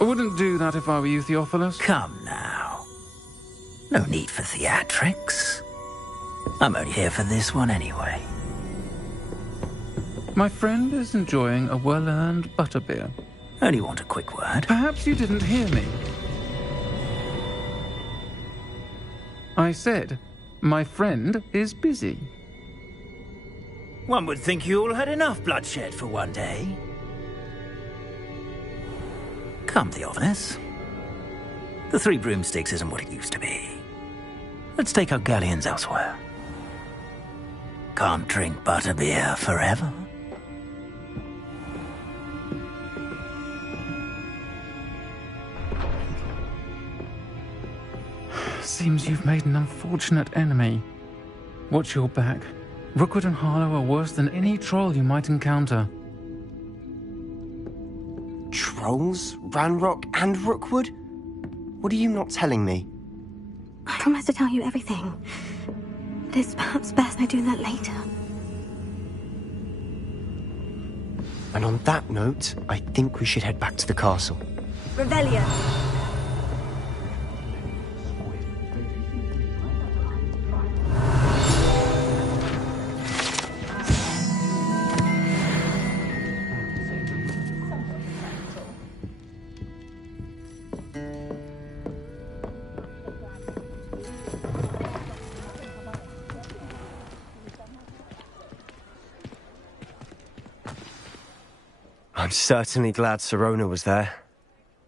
I wouldn't do that if I were you, Theophilus. Come now. No need for theatrics. I'm only here for this one anyway. My friend is enjoying a well-earned butterbeer. Only want a quick word. Perhaps you didn't hear me. I said, my friend is busy. One would think you all had enough bloodshed for one day. Come, Theophilus. The Three Broomsticks isn't what it used to be. Let's take our galleons elsewhere. Can't drink butterbeer forever. Seems you've made an unfortunate enemy. Watch your back. Rookwood and Harlow are worse than any troll you might encounter. Trolls? Ranrock and Rookwood? What are you not telling me? I promise to tell you everything. But it's perhaps best I do that later. And on that note, I think we should head back to the castle. Revelio. I'm certainly glad Serona was there.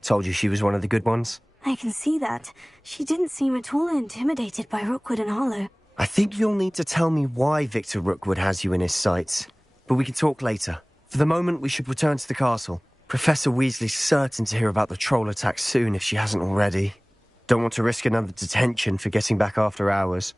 Told you she was one of the good ones. I can see that. She didn't seem at all intimidated by Rookwood and Harlow. I think you'll need to tell me why Victor Rookwood has you in his sights. But we can talk later. For the moment, we should return to the castle. Professor Weasley's certain to hear about the troll attack soon if she hasn't already. Don't want to risk another detention for getting back after hours.